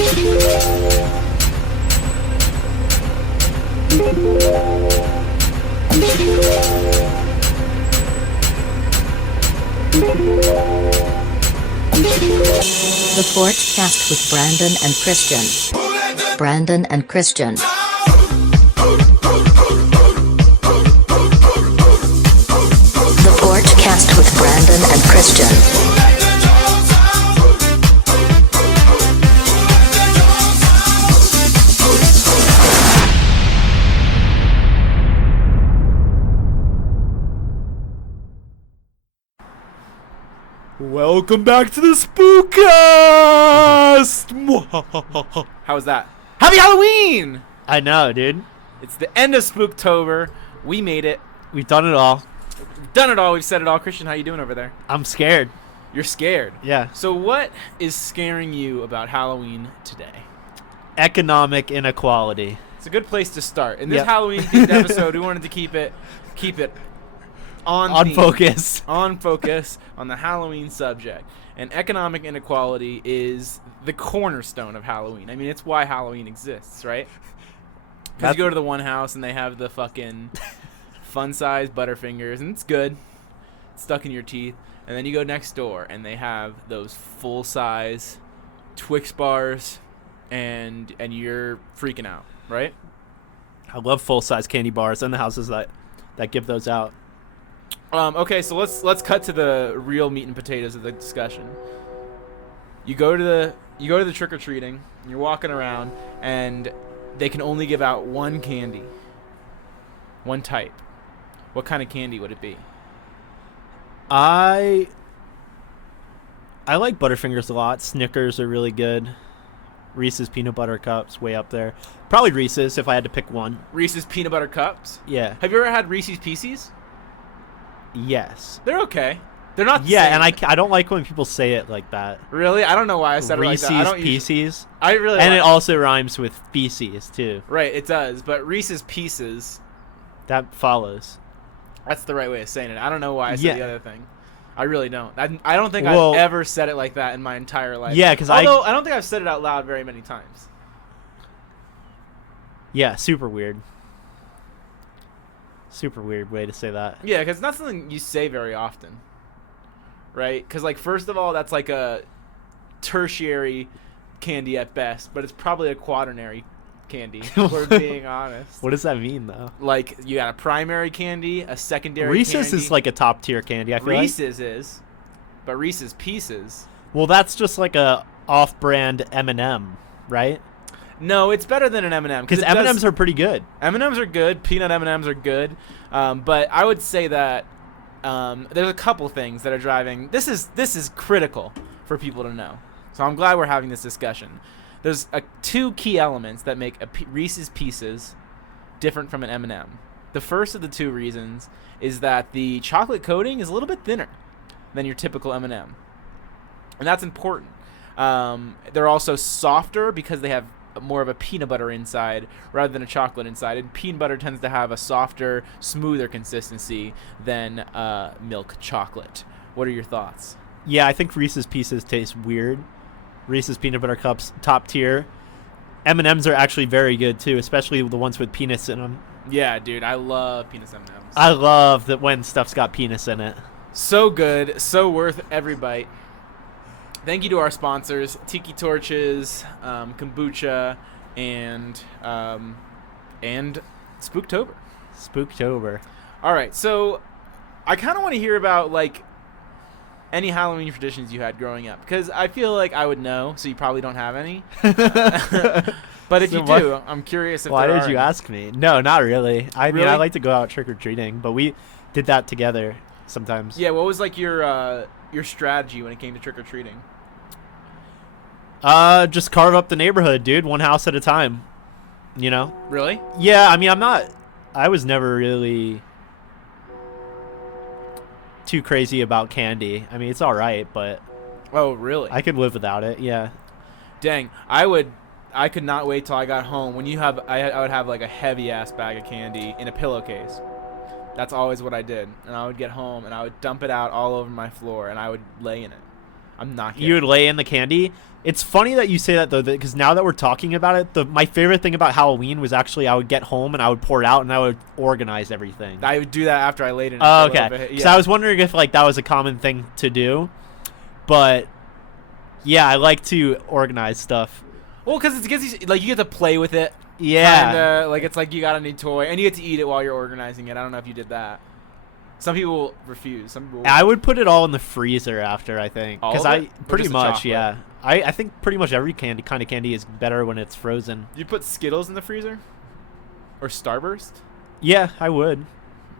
The Spookcast with Brandon and Christian. Brandon and Christian. The Spookcast with Brandon and Christian. Welcome back to the Spookcast! How was that? Happy Halloween! I know, dude. It's the end of Spooktober. We made it. We've done it all. We've done it all. We've said it all. Christian, how you doing over there? I'm scared. You're scared? Yeah. So what is scaring you about Halloween today? Economic inequality. It's a good place to start. In this Yep. Halloween-themed episode, we wanted to keep it on theme, focus. on focus on the Halloween subject. And economic inequality is the cornerstone of Halloween. I mean, it's why Halloween exists, right? Because you go to the one house and they have the fucking fun-sized Butterfingers, and it's good. It's stuck in your teeth. And then you go next door and they have those full-size Twix bars, and you're freaking out, right? I love full-size candy bars and the houses that give those out. Okay, so let's cut to the real meat and potatoes of the discussion. You go to the trick or treating. You're walking around, and they can only give out one candy, one type. What kind of candy would it be? I like Butterfingers a lot. Snickers are really good. Reese's peanut butter cups way up there. Probably Reese's if I had to pick one. Reese's peanut butter cups. Yeah. Have you ever had Reese's Pieces? Yes. They're okay. They're not. Yeah, and I don't like when people say it like that. Really? I don't know why I said Reese's it like that. Pieces. I really. And it also rhymes with feces too. Right, it does. But Reese's Pieces. That follows. That's the right way of saying it. I don't know why I said the other thing. I really don't. I don't think I've ever said it like that in my entire life. Yeah, because I don't think I've said it out loud very many times. Yeah, super weird. Super weird way to say that. Yeah, because it's not something you say very often, right? Because, like, first of all, that's like a tertiary candy at best, but it's probably a quaternary candy, if we're being honest. What does that mean, though? Like, you got a primary candy, a secondary Reese's candy. is like a top tier candy, I feel Reese's is, but Reese's Pieces. Well, that's just like a off-brand M&M, right? No, it's better than an M&M. Because M&Ms are pretty good. M&Ms are good. Peanut M&Ms are good. But I would say that there's a couple things that are driving. This is critical for people to know. So I'm glad we're having this discussion. There's two key elements that make Reese's Pieces different from an M&M. The first of the two reasons is that the chocolate coating is a little bit thinner than your typical M&M. And that's important. They're also softer because they have more of a peanut butter inside rather than a chocolate inside, and peanut butter tends to have a softer, smoother consistency than milk chocolate. What are your thoughts? Yeah, I think Reese's Pieces taste weird. Reese's peanut butter cups, top tier. M&Ms are actually very good too, especially the ones with peanuts in them. Yeah, dude, I love peanuts M&Ms. I love that when stuff's got peanuts in it. So good, so worth every bite. Thank you to our sponsors, Tiki Torches, Kombucha, and Spooktober. Spooktober. All right, so I kind of want to hear about, like, any Halloween traditions you had growing up, because I feel like I would know, so you probably don't have any. But if you do, I'm curious if Why there did are you any. ask me? No, not really. I mean, Really? I like to go out trick-or-treating, but we did that together sometimes. Yeah, what was, like, your strategy when it came to trick-or-treating? Just carve up the neighborhood, dude, one house at a time, you know? Really? Yeah, I mean, I was never really too crazy about candy. I mean, it's all right, but Oh, really? I could live without it, yeah. Dang, I could not wait till I got home. When I would have like a heavy ass bag of candy in a pillowcase. That's always what I did. And I would get home and I would dump it out all over my floor and I would lay in it. I'm not kidding. You would lay in the candy. It's funny that you say that, though, because now that we're talking about it, my favorite thing about Halloween was actually I would get home and I would pour it out and I would organize everything. I would do that after I laid in it. Oh, for a little okay. bit. Because Yeah. I was wondering if like that was a common thing to do, but yeah, I like to organize stuff. Well, because it gets you, like, you get to play with it. Yeah. Kinda, like, it's like you got a new toy, and you get to eat it while you're organizing it. I don't know if you did that. Some people refuse. Some people. I would put it all in the freezer after, I think, All because of I it? Or pretty just the much, chocolate? yeah. I think pretty much every kind of candy is better when it's frozen. You put Skittles in the freezer, or Starburst. Yeah, I would.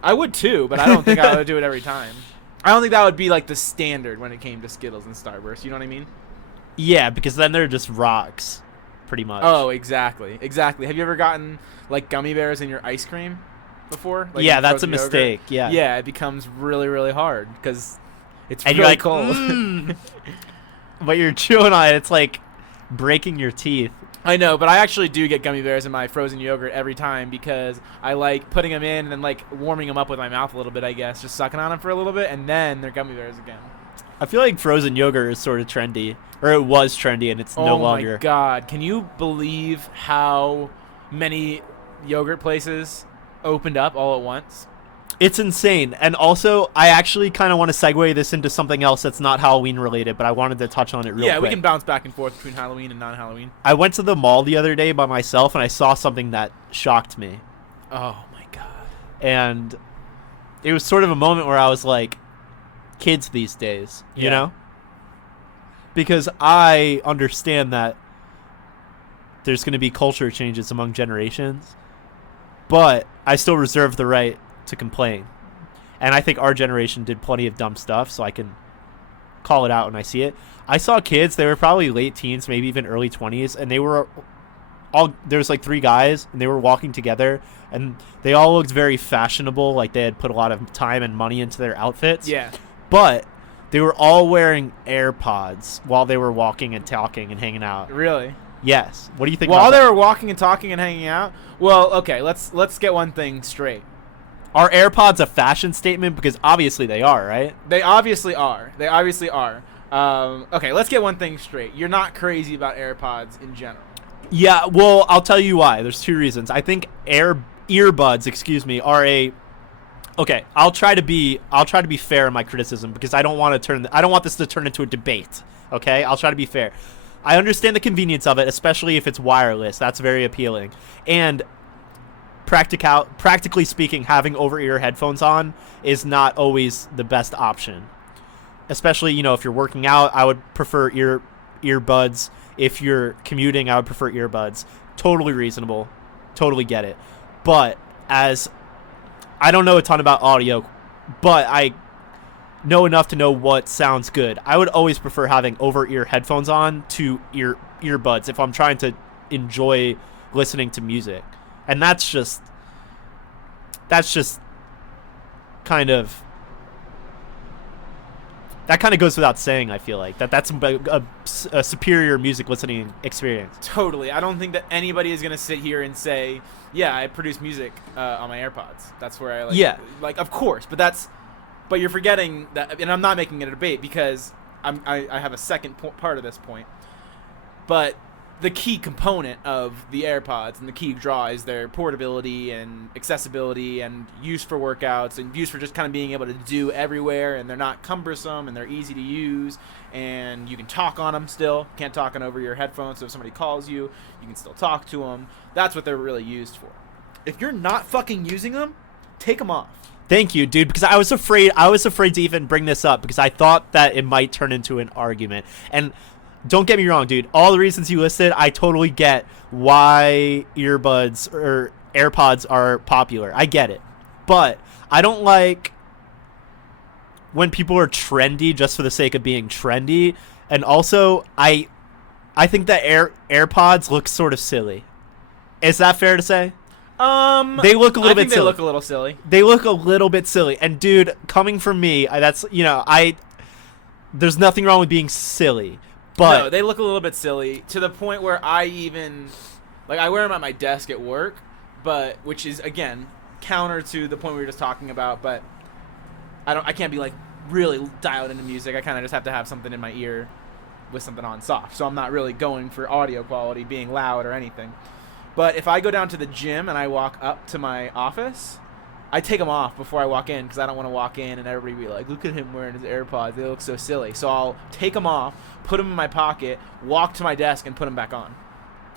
I would too, but I don't think I would do it every time. I don't think that would be like the standard when it came to Skittles and Starburst. You know what I mean? Yeah, because then they're just rocks, pretty much. Oh, exactly. Exactly. Have you ever gotten like gummy bears in your ice cream before? Like yeah, in that's a frozen yogurt? mistake. Yeah. Yeah, it becomes really, really hard because it's And really you're like, cold. "Mm." But you're chewing on it. It's like breaking your teeth. I know, but I actually do get gummy bears in my frozen yogurt every time because I like putting them in and then like warming them up with my mouth a little bit, I guess, just sucking on them for a little bit, and then they're gummy bears again. I feel like frozen yogurt is sort of trendy, or it was trendy, and it's no longer. Oh my god, can you believe how many yogurt places opened up all at once? It's insane. And also, I actually kind of want to segue this into something else that's not Halloween related, but I wanted to touch on it real quick. Yeah, we can bounce back and forth between Halloween and non-Halloween. I went to the mall the other day by myself, and I saw something that shocked me. Oh my god. And it was sort of a moment where I was like, kids these days, you Yeah. know? Because I understand that there's going to be culture changes among generations, but I still reserve the right to complain. And I think our generation did plenty of dumb stuff, so I can call it out when I see it. I saw kids, they were probably late teens, maybe even early 20s, and they were all, there was like 3 guys, and they were walking together, and they all looked very fashionable, like they had put a lot of time and money into their outfits. Yeah. But they were all wearing AirPods while they were walking and talking and hanging out. Really? Yes. What do you think While about they that? were walking and talking and hanging out? Well, okay, let's get one thing straight. Are AirPods a fashion statement? Because obviously they are, right? They obviously are. They obviously are. Okay, let's get one thing straight. You're not crazy about AirPods in general. Yeah, well, I'll tell you why. There's 2 reasons. I think earbuds, are a okay. I'll try to be fair in my criticism because I don't want this to turn into a debate. Okay, I'll try to be fair. I understand the convenience of it, especially if it's wireless. That's very appealing. And practically speaking, having over-ear headphones on is not always the best option. Especially, if you're working out, I would prefer earbuds. If you're commuting, I would prefer earbuds. Totally reasonable. Totally get it. But as I don't know a ton about audio, but I know enough to know what sounds good. I would always prefer having over-ear headphones on to earbuds if I'm trying to enjoy listening to music. And that's just kind of goes without saying. I feel like that's a superior music listening experience. Totally. I don't think that anybody is going to sit here and say, yeah, I produce music on my AirPods. That's where I Yeah. of course, but you're forgetting that, and I'm not making it a debate because I have a second part of this point. But the key component of the AirPods and the key draw is their portability and accessibility and use for workouts and use for just kind of being able to do everywhere, and they're not cumbersome and they're easy to use, and you can talk on them still. Can't talk on over your headphones, so if somebody calls you, you can still talk to them. That's what they're really used for. If you're not fucking using them, take them off. Thank you, dude, because I was afraid to even bring this up because I thought that it might turn into an argument. And don't get me wrong, dude. All the reasons you listed, I totally get why earbuds or AirPods are popular. I get it. But I don't like when people are trendy just for the sake of being trendy. And also, I think that AirPods look sort of silly. Is that fair to say? They look a little bit silly. They look a little silly. They look a little bit silly. And dude, coming from me, there's nothing wrong with being silly. But no, they look a little bit silly to the point where I even I wear them at my desk at work, but which is again counter to the point we were just talking about. But I can't be like really dialed into music, I kind of just have to have something in my ear with something on soft. So I'm not really going for audio quality, being loud or anything. But if I go down to the gym and I walk up to my office, I take them off before I walk in because I don't want to walk in and everybody be like, look at him wearing his AirPods. They look so silly. So I'll take them off, put them in my pocket, walk to my desk, and put them back on.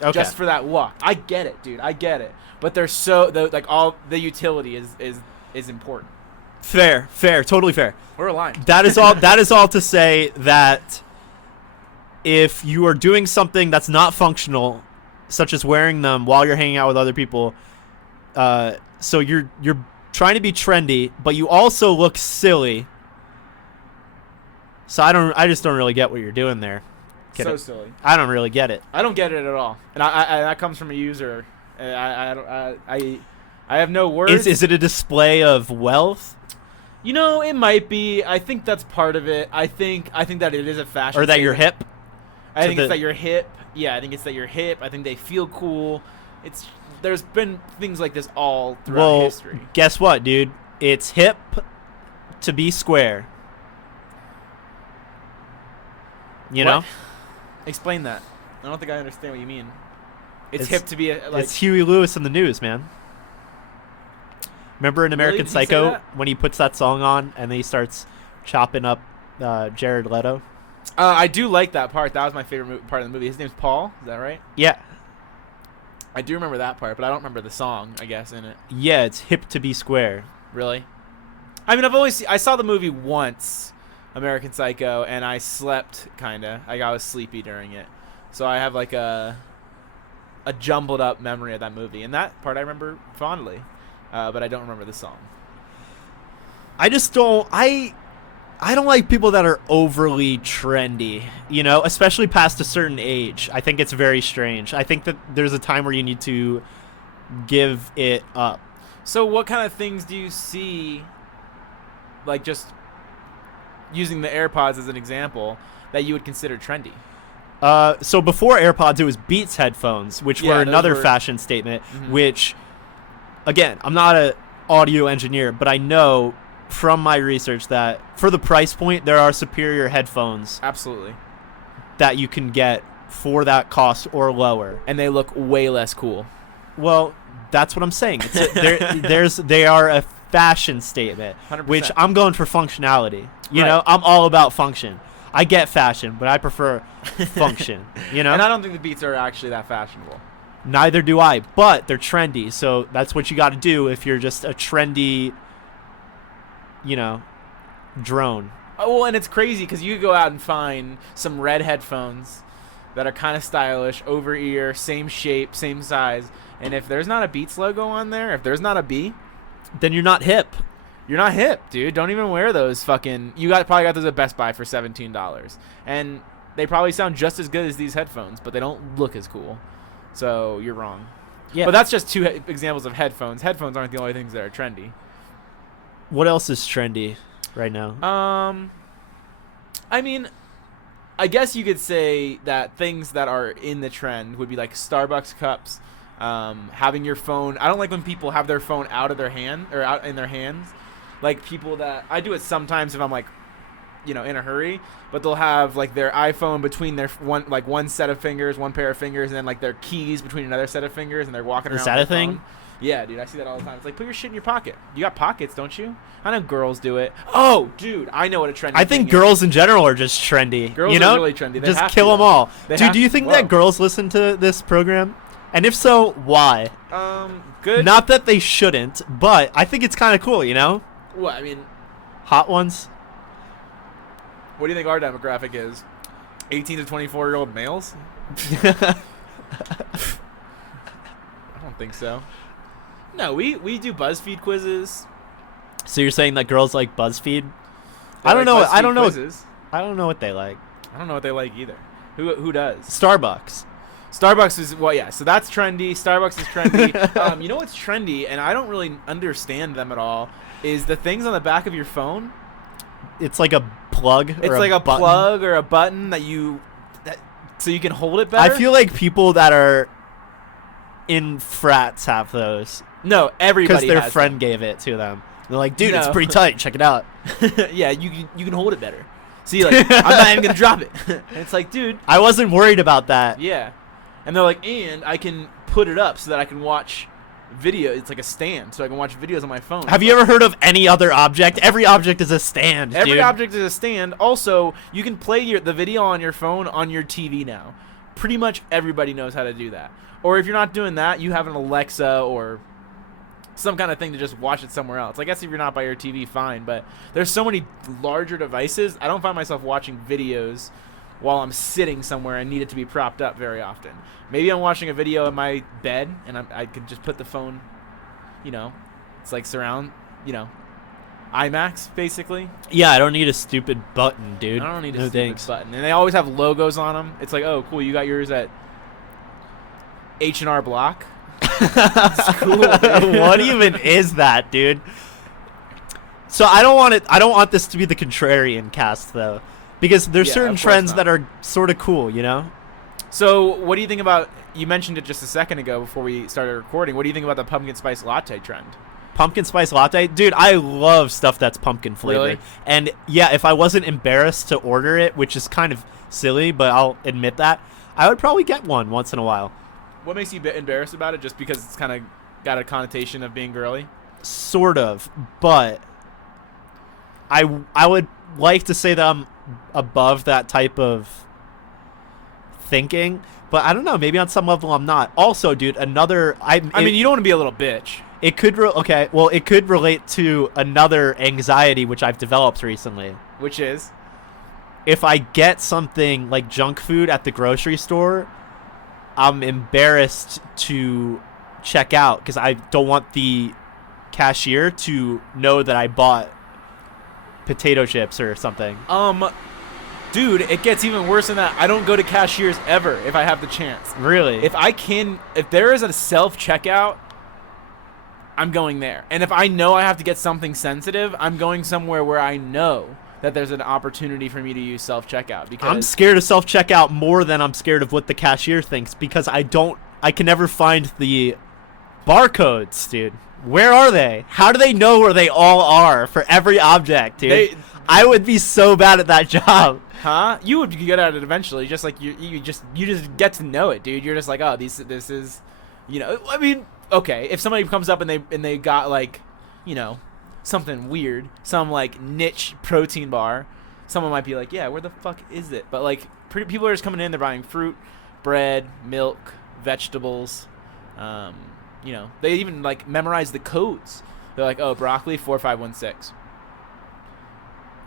Okay. Just for that walk. I get it, dude. I get it. But they're so like all the utility is important. Fair, totally fair. We're aligned. That is all. That is all to say that if you are doing something that's not functional, such as wearing them while you're hanging out with other people, so you're trying to be trendy, but you also look silly. So I just don't really get what you're doing there. So silly. I don't really get it. I don't get it at all, and I that comes from a user. I have no words. Is it a display of wealth? You know, it might be. I think that's part of it. I think that it is a fashion. Or that you're statement. hip? I think it's that you're hip. Yeah, I think it's that you're hip. I think they feel cool. There's been things like this all throughout history. Guess what, dude? It's hip to be square. You know? Explain that. I don't think I understand what you mean. It's hip to be it's Huey Lewis in the news, man. Remember in American Psycho when he puts that song on and then he starts chopping up Jared Leto? I do like that part. That was my favorite part of the movie. His name's Paul. Is that right? Yeah. I do remember that part, but I don't remember the song, I guess, in it. Yeah, it's hip to be square. Really? I mean, I saw the movie once, American Psycho, and I slept, kind of. I was sleepy during it. So I have like a jumbled up memory of that movie. And that part I remember fondly. But I don't remember the song. I just don't. I don't like people that are overly trendy, you know, especially past a certain age. I think it's very strange. I think that there's a time where you need to give it up. So what kind of things do you see, like just using the AirPods as an example, that you would consider trendy? So before AirPods, it was Beats headphones, which were another fashion statement, which... Again, I'm not an audio engineer, but I know from my research that for the price point, there are superior headphones. Absolutely. That you can get for that cost or lower. And they look way less cool. Well, that's what I'm saying. They are a fashion statement, 100%. which I'm going for functionality. You know, I'm all about function. I get fashion, but I prefer function, you know? And I don't think the Beats are actually that fashionable. Neither do I, but they're trendy, so that's what you got to do if you're just a trendy, you know, drone. Oh, well, and it's crazy because you could go out and find some red headphones that are kind of stylish, over ear, same shape, same size, and if there's not a Beats logo on there, if there's not a B, then you're not hip. You're not hip, dude. Don't even wear those fucking... probably got those at Best Buy for $17, and they probably sound just as good as these headphones, but they don't look as cool. So you're wrong. Yeah. But that's just two examples of headphones. Headphones aren't the only things that are trendy. What else is trendy right now? I mean, I guess you could say that things that are in the trend would be like Starbucks cups, having your phone. I don't like when people have their phone out of their hand or out in their hands. Like people that I do it sometimes if I'm like, you know, in a hurry, but they'll have like their iPhone between their one set of fingers, one pair of fingers, and then like their keys between another set of fingers, and they're walking around. Is that a thing? Yeah, dude, I see that all the time. It's like, put your shit in your pocket. You got pockets, don't you? I know girls do it. Oh, dude, I know what a trendy. I think girls in general are just trendy. Girls you know? are really trendy. They just kill them all. Dude, do you think Whoa. that girls listen to this program? And if so, why? Good. Not that they shouldn't, but I think it's kind of cool, you know? What, I mean... Hot ones? What do you think our demographic is? 18 to 24-year-old males? I don't think so. No, we do BuzzFeed quizzes. So you're saying that girls like BuzzFeed? They I don't know. I don't know. Quizzes. I don't know what they like. I don't know what they like either. Who does? Starbucks. Starbucks is so that's trendy. Starbucks is trendy. You know what's trendy, and I don't really understand them at all, is the things on the back of your phone. It's like a plug. It's like a plug or a button so you can hold it better. I feel like people that are in frats have those. No, everybody because their has friend them. gave it to them. They're like, dude, No. it's pretty tight. Check it out. Yeah, you can hold it better. See, like, I'm not even gonna drop it. And it's like, dude, I wasn't worried about that. yeah. And they're like, and I can put it up so that I can watch video. It's like a stand, so I can watch videos on my phone. Have you ever heard of any other object? Every object is a stand, Every dude. object is a stand. Also, you can play the video on your phone on your TV now. Pretty much everybody knows how to do that. Or if you're not doing that, you have an Alexa or some kind of thing to just watch it somewhere else. I guess if you're not by your TV, fine. But there's so many larger devices. I don't find myself watching videos while I'm sitting somewhere and need it to be propped up very often. Maybe I'm watching a video in my bed and I could just put the phone, it's like surround, IMAX basically. Yeah, I don't need a stupid button, dude. I don't need a No stupid thanks. button. And they always have logos on them. It's like, oh, cool, you got yours at H&R Block. It's cool, dude. What even is that, dude? So I don't want this to be the contrarian cast though, because there's Yeah, certain of course trends not. that are sort of cool, So what do you think about, you mentioned it just a second ago before we started recording, what do you think about the pumpkin spice latte trend? Pumpkin spice latte, dude. I love stuff that's pumpkin flavored. Really? And yeah, if I wasn't embarrassed to order it, which is kind of silly, but I'll admit that, I would probably get one once in a while. What makes you embarrassed about it? Just because it's kind of got a connotation of being girly? Sort of, but I would like to say that I'm above that type of thinking, but I don't know. Maybe on some level I'm not. Also, dude, I mean, you don't want to be a little bitch. It could it could relate to another anxiety which I've developed recently. Which is? If I get something like junk food at the grocery store, I'm embarrassed to check out because I don't want the cashier to know that I bought potato chips or something. Dude, it gets even worse than that. I don't go to cashiers ever if I have the chance. Really? If there is a self-checkout, I'm going there. And if I know I have to get something sensitive, I'm going somewhere where I know that there's an opportunity for me to use self-checkout. Because I'm scared of self-checkout more than I'm scared of what the cashier thinks because I can never find the barcodes, dude. Where are they? How do they know where they all are for every object, dude? I would be so bad at that job. Huh? You would be good at it eventually. Just like you just get to know it, dude. You're just like, oh, this is, I mean, okay. If somebody comes up and they got like, something weird, some like niche protein bar, someone might be like, yeah, where the fuck is it? But like, people are just coming in. They're buying fruit, bread, milk, vegetables. They even like memorize the codes. They're like, oh, broccoli 4516,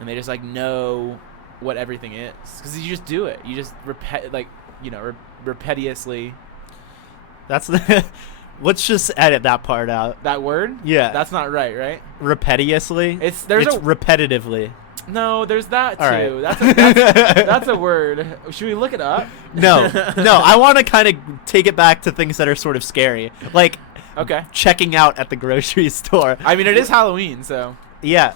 and they just like know what everything is because you just do it. You just repetitiously. That's let's just edit that part out. That word? Yeah. That's not right? Repetitiously? It's repetitively. No, there's that too. All right. That's a word. Should we look it up? No. I want to kind of take it back to things that are sort of scary, like checking out at the grocery store. I mean, it is Halloween, so yeah.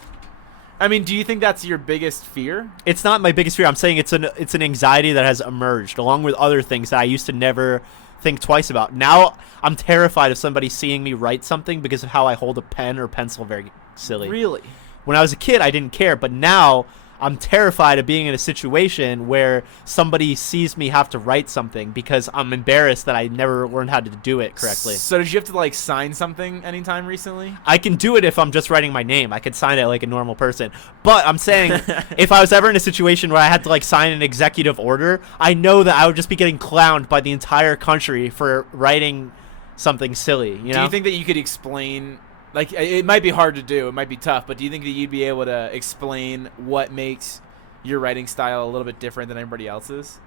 I mean, do you think that's your biggest fear? It's not my biggest fear. I'm saying it's an anxiety that has emerged along with other things that I used to never think twice about. Now I'm terrified of somebody seeing me write something because of how I hold a pen or pencil very silly. Really? When I was a kid, I didn't care, but now I'm terrified of being in a situation where somebody sees me have to write something because I'm embarrassed that I never learned how to do it correctly. So did you have to like sign something anytime recently? I can do it if I'm just writing my name. I could sign it like a normal person. But I'm saying if I was ever in a situation where I had to like sign an executive order, I know that I would just be getting clowned by the entire country for writing something silly. You know? Do you think that you could explain? Like, it might be hard to do. It might be tough. But do you think that you'd be able to explain what makes your writing style a little bit different than everybody else's?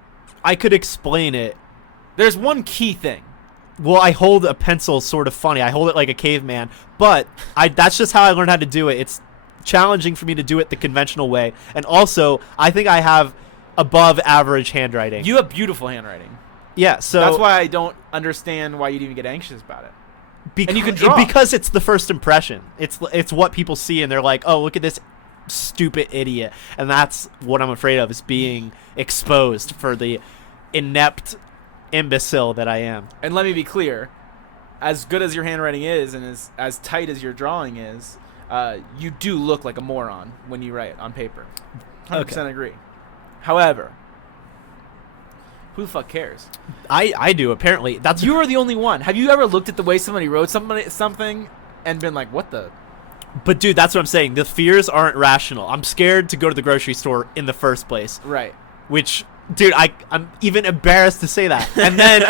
I could explain it. There's one key thing. Well, I hold a pencil sort of funny. I hold it like a caveman. But that's just how I learned how to do it. It's challenging for me to do it the conventional way. And also, I think I have above average handwriting. You have beautiful handwriting. Yeah, so that's why I don't understand why you'd even get anxious about it. And you can draw. Because it's the first impression. It's what people see and they're like, oh, look at this stupid idiot. And that's what I'm afraid of, is being exposed for the inept imbecile that I am. And let me be clear, as good as your handwriting is and as tight as your drawing is, you do look like a moron when you write on paper. 100% Okay. agree. However, who the fuck cares? I do, apparently. That's You are the only one. Have you ever looked at the way somebody wrote something and been like, what the? But, dude, that's what I'm saying. The fears aren't rational. I'm scared to go to the grocery store in the first place. Right. Which, dude, I'm even embarrassed to say that. And then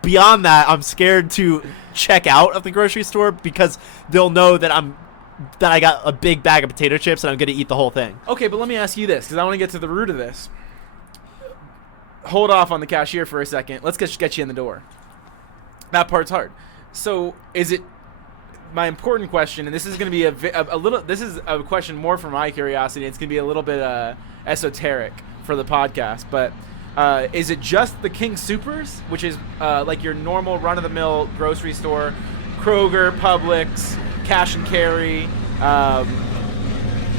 beyond that, I'm scared to check out of the grocery store because they'll know that I got a big bag of potato chips and I'm going to eat the whole thing. Okay, but let me ask you this, because I want to get to the root of this. Hold off on the cashier for a second. Let's get you in the door. That part's hard. So, is it my important question, and this is going to be a little. This is a question more for my curiosity. It's going to be a little bit esoteric for the podcast, but is it just the King Soopers, which is like your normal run-of-the-mill grocery store, Kroger, Publix, cash and carry? I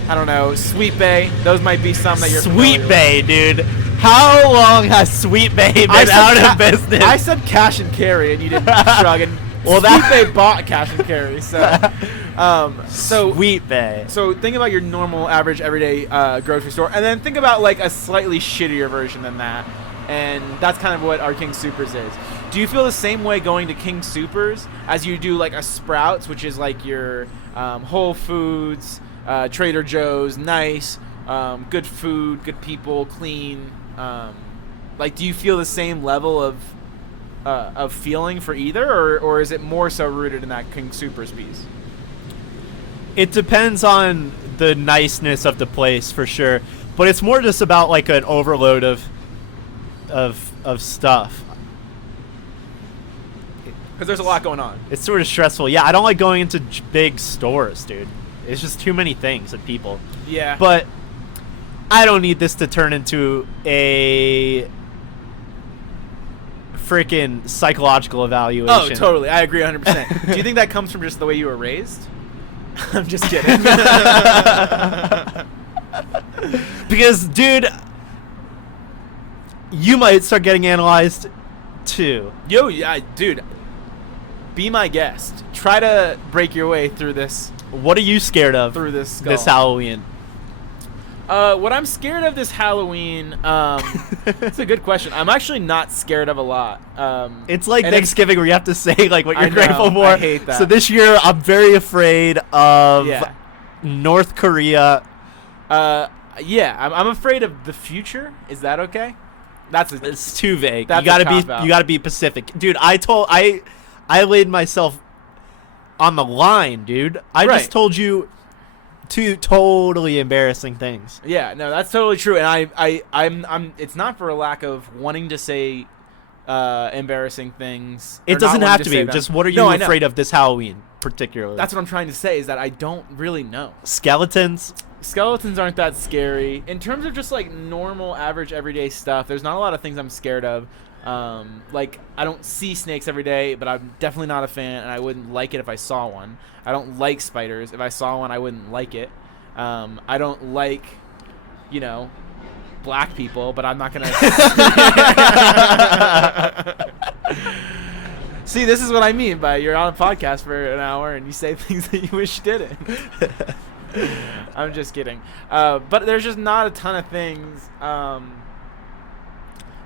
don't know, Sweet Bay. Those might be some that you're familiar Sweet Bay, dude. How long has Sweet Bay been out of business? I said cash and carry, and you didn't shrug. And Well, Sweet Bay bought cash and carry, so Sweet Bay. So think about your normal, average, everyday grocery store, and then think about like a slightly shittier version than that, and that's kind of what our King Soopers is. Do you feel the same way going to King Soopers as you do like a Sprouts, which is like your Whole Foods, Trader Joe's, nice, good food, good people, clean? Like, do you feel the same level of feeling for either, or is it more so rooted in that King Soopers piece? It depends on the niceness of the place for sure, but it's more just about like an overload of stuff. Because there's a lot going on. It's sort of stressful. Yeah, I don't like going into big stores, dude. It's just too many things and people. Yeah. But I don't need this to turn into a freaking psychological evaluation. Oh, totally. I agree 100%. Do you think that comes from just the way you were raised? I'm just kidding. Because, dude, you might start getting analyzed too. Yo, yeah, dude. Be my guest. Try to break your way through this. What are you scared of Through this skull. this Halloween? What I'm scared of this Halloween, it's a good question. I'm actually not scared of a lot. It's like and Thanksgiving where you have to say like what I you're grateful know, for. I hate that. So this year I'm very afraid of Yeah. North Korea. Yeah, I'm afraid of the future. Is that okay? It's too vague. That's You gotta a cop-out. you gotta be Pacific, dude. I laid myself on the line, dude. I Right. just told you two totally embarrassing things. Yeah, no, that's totally true. And I'm. It's not for a lack of wanting to say embarrassing things. or It not doesn't wanting have to to say be. them. Just what are you No, I know. afraid of this Halloween, particularly? That's what I'm trying to say. Is that I don't really know. Skeletons. Skeletons aren't that scary. In terms of just like normal, average, everyday stuff, there's not a lot of things I'm scared of. Like, I don't see snakes every day, but I'm definitely not a fan, and I wouldn't like it if I saw one. I don't like spiders. If I saw one, I wouldn't like it. I don't like, black people, but I'm not going to... See, this is what I mean by you're on a podcast for an hour and you say things that you wish you didn't. I'm just kidding. But there's just not a ton of things...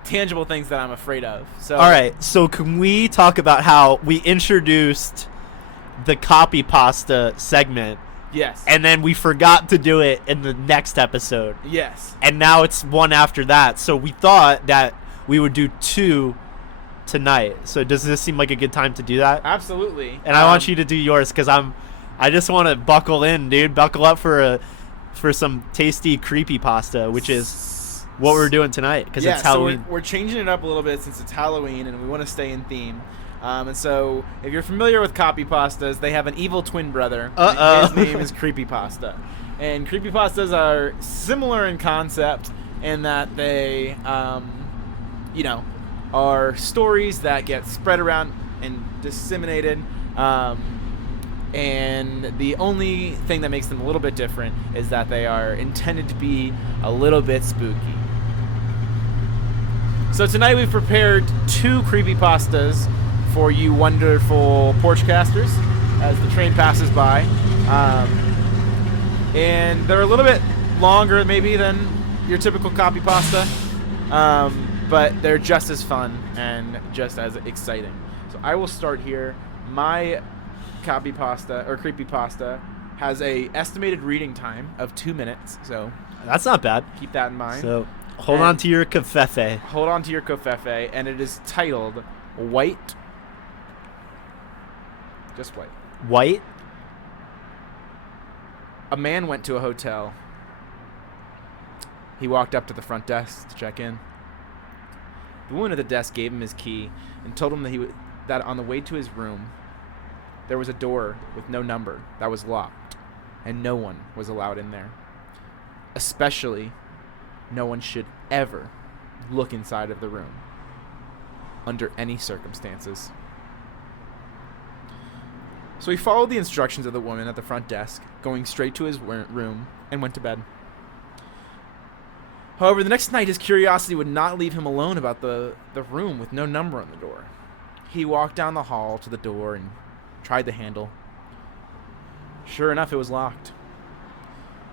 tangible things that I'm afraid of. So All right, so can we talk about how we introduced the copy pasta segment, yes, and then we forgot to do it in the next episode, yes, and now it's one after that. So we thought that we would do two tonight. So does this seem like a good time to do that? absolutely. And I want you to do yours because I just want to buckle in, dude. Buckle up for some tasty creepy pasta, which is what we're doing tonight because it's Halloween. So we're changing it up a little bit since it's Halloween and we want to stay in theme. And so if you're familiar with copy pastas, they have an evil twin brother. Uh-oh. His name is Creepypasta. And creepypastas are similar in concept in that they, are stories that get spread around and disseminated. And the only thing that makes them a little bit different is that they are intended to be a little bit spooky. So tonight we've prepared two creepypastas for you wonderful porchcasters as the train passes by. and they're a little bit longer maybe than your typical copy pasta, but they're just as fun and just as exciting. So I will start here. My copy pasta or creepy pasta has a estimated reading time of 2 minutes, so That's not bad. keep that in mind. So hold on to your covfefe. Hold on to your covfefe, and it is titled White. Just white. White? A man went to a hotel. He walked up to the front desk to check in. The woman at the desk gave him his key and told him that on the way to his room, there was a door with no number that was locked, and no one was allowed in there. Especially, no one should ever look inside of the room under any circumstances. So he followed the instructions of the woman at the front desk, going straight to his room, and went to bed. However, the next night his curiosity would not leave him alone about the room with no number on the door. He walked down the hall to the door and tried the handle. Sure enough, it was locked.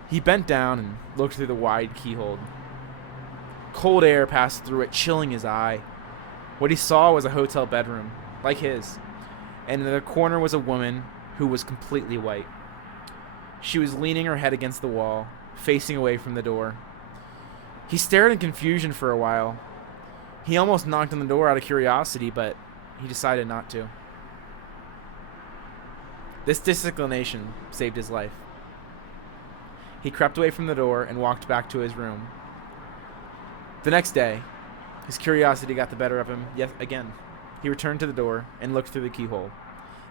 He bent down and looked through the wide keyhole. Cold air passed through it, chilling his eye. What he saw was a hotel bedroom, like his, and in the corner was a woman who was completely white. She was leaning her head against the wall, facing away from the door. He stared in confusion for a while. He almost knocked on the door out of curiosity, but he decided not to. This disinclination saved his life. He crept away from the door and walked back to his room. The next day, his curiosity got the better of him yet again. He returned to the door and looked through the keyhole.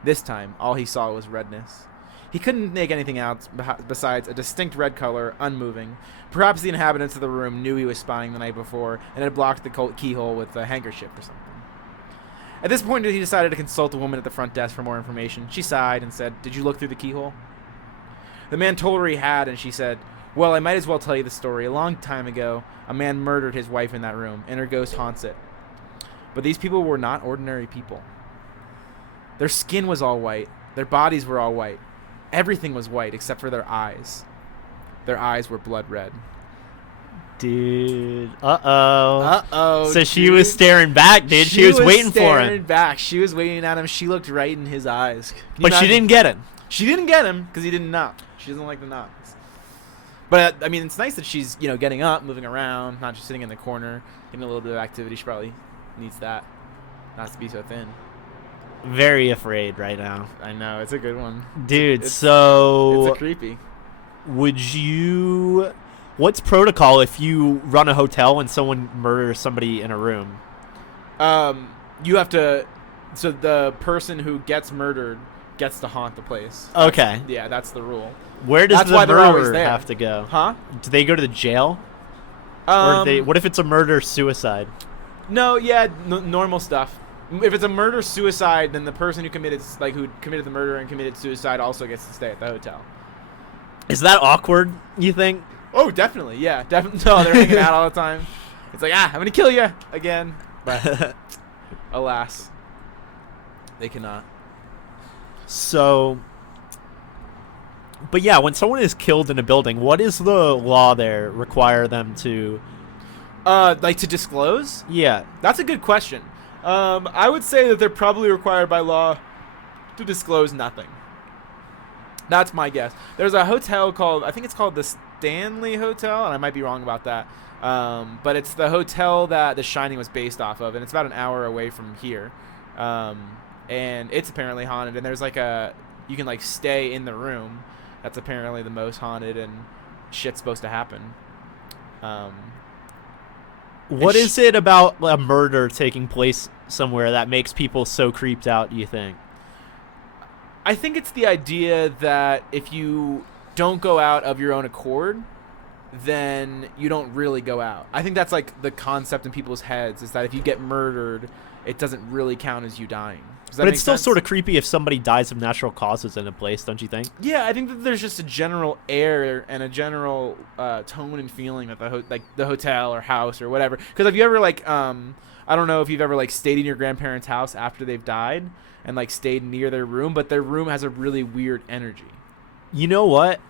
This time, all he saw was redness. He couldn't make anything out besides a distinct red color, unmoving. Perhaps the inhabitants of the room knew he was spying the night before and had blocked the keyhole with a handkerchief or something. At this point, he decided to consult the woman at the front desk for more information. She sighed and said, "Did you look through the keyhole?" The man told her he had, and she said, "Well, I might as well tell you the story. A long time ago, a man murdered his wife in that room, and her ghost haunts it. But these people were not ordinary people. Their skin was all white. Their bodies were all white. Everything was white except for their eyes. Their eyes were blood red." Dude. Uh-oh. Uh-oh. So she was staring back, dude. She was waiting for staring him. back. She was waiting at him. She looked right in his eyes. Can you But she imagine? didn't get him. She didn't get him because he didn't knock. She doesn't like the knocks. But, I mean, it's nice that she's, getting up, moving around, not just sitting in the corner, getting a little bit of activity. She probably needs that. Not to be so thin. Very afraid right now. I know. It's a good one. Dude, It's so a creepy. would you... What's protocol if you run a hotel and someone murders somebody in a room? You have to... So the person who gets murdered gets to haunt the place. Okay. Yeah, that's the rule. Where does That's the why they're always murderer there. have to go? Huh? Do they go to the jail? Or what if it's a murder-suicide? No, yeah, normal stuff. If it's a murder-suicide, then the person who committed the murder and committed suicide also gets to stay at the hotel. Is that awkward, you think? Oh, definitely, yeah. Definitely. No, they're hanging out all the time. It's like, I'm going to kill you again. But, alas, they cannot. So... But yeah, when someone is killed in a building, what is the law there require them to... To disclose? Yeah. That's a good question. I would say that they're probably required by law to disclose nothing. That's my guess. There's a hotel I think it's called the Stanley Hotel, and I might be wrong about that. But it's the hotel that The Shining was based off of, and it's about an hour away from here. And it's apparently haunted, and there's you can stay in the room. That's apparently the most haunted, and shit's supposed to happen. What is it about a murder taking place somewhere that makes people so creeped out, you think? I think it's the idea that if you don't go out of your own accord, then you don't really go out. I think that's the concept in people's heads, is that if you get murdered, it doesn't really count as you dying. But it's still sort of creepy if somebody dies of natural causes in a place, don't you think? Yeah, I think that there's just a general air and a general tone and feeling that the hotel or house or whatever. Because have you ever I don't know if you've ever stayed in your grandparents' house after they've died and stayed near their room, but their room has a really weird energy. You know what?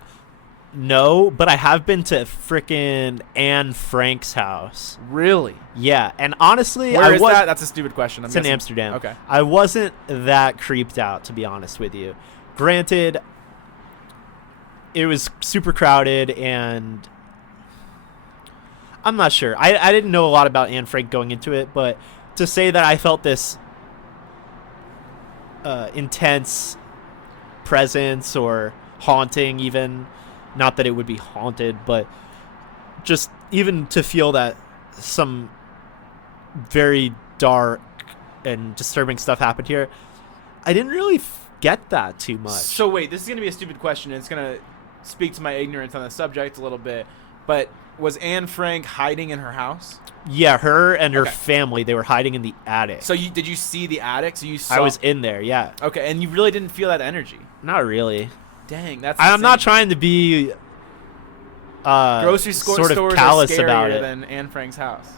No, but I have been to frickin' Anne Frank's house. Really? Yeah, and honestly, Where is that? That's a stupid question. It's in Amsterdam. Okay. I wasn't that creeped out, to be honest with you. Granted, it was super crowded, and I'm not sure. I didn't know a lot about Anne Frank going into it, but to say that I felt this intense presence or haunting, even, not that it would be haunted, but just even to feel that some very dark and disturbing stuff happened here, I didn't really get that too much. So wait, this is going to be a stupid question, and it's going to speak to my ignorance on the subject a little bit, but was Anne Frank hiding in her house? Yeah, her and her family, they were hiding in the attic. So did you see the attic? So you saw... I was in there, yeah. Okay, and you really didn't feel that energy? Not really. Dang, that's I'm insane. not trying to be grocery sort of stores callous are scarier about it. than Anne Frank's house.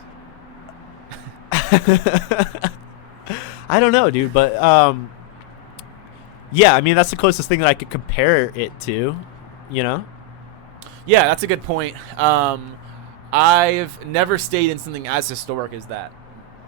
I don't know, dude, but yeah, I mean, that's the closest thing that I could compare it to, you know? Yeah, that's a good point. I've never stayed in something as historic as that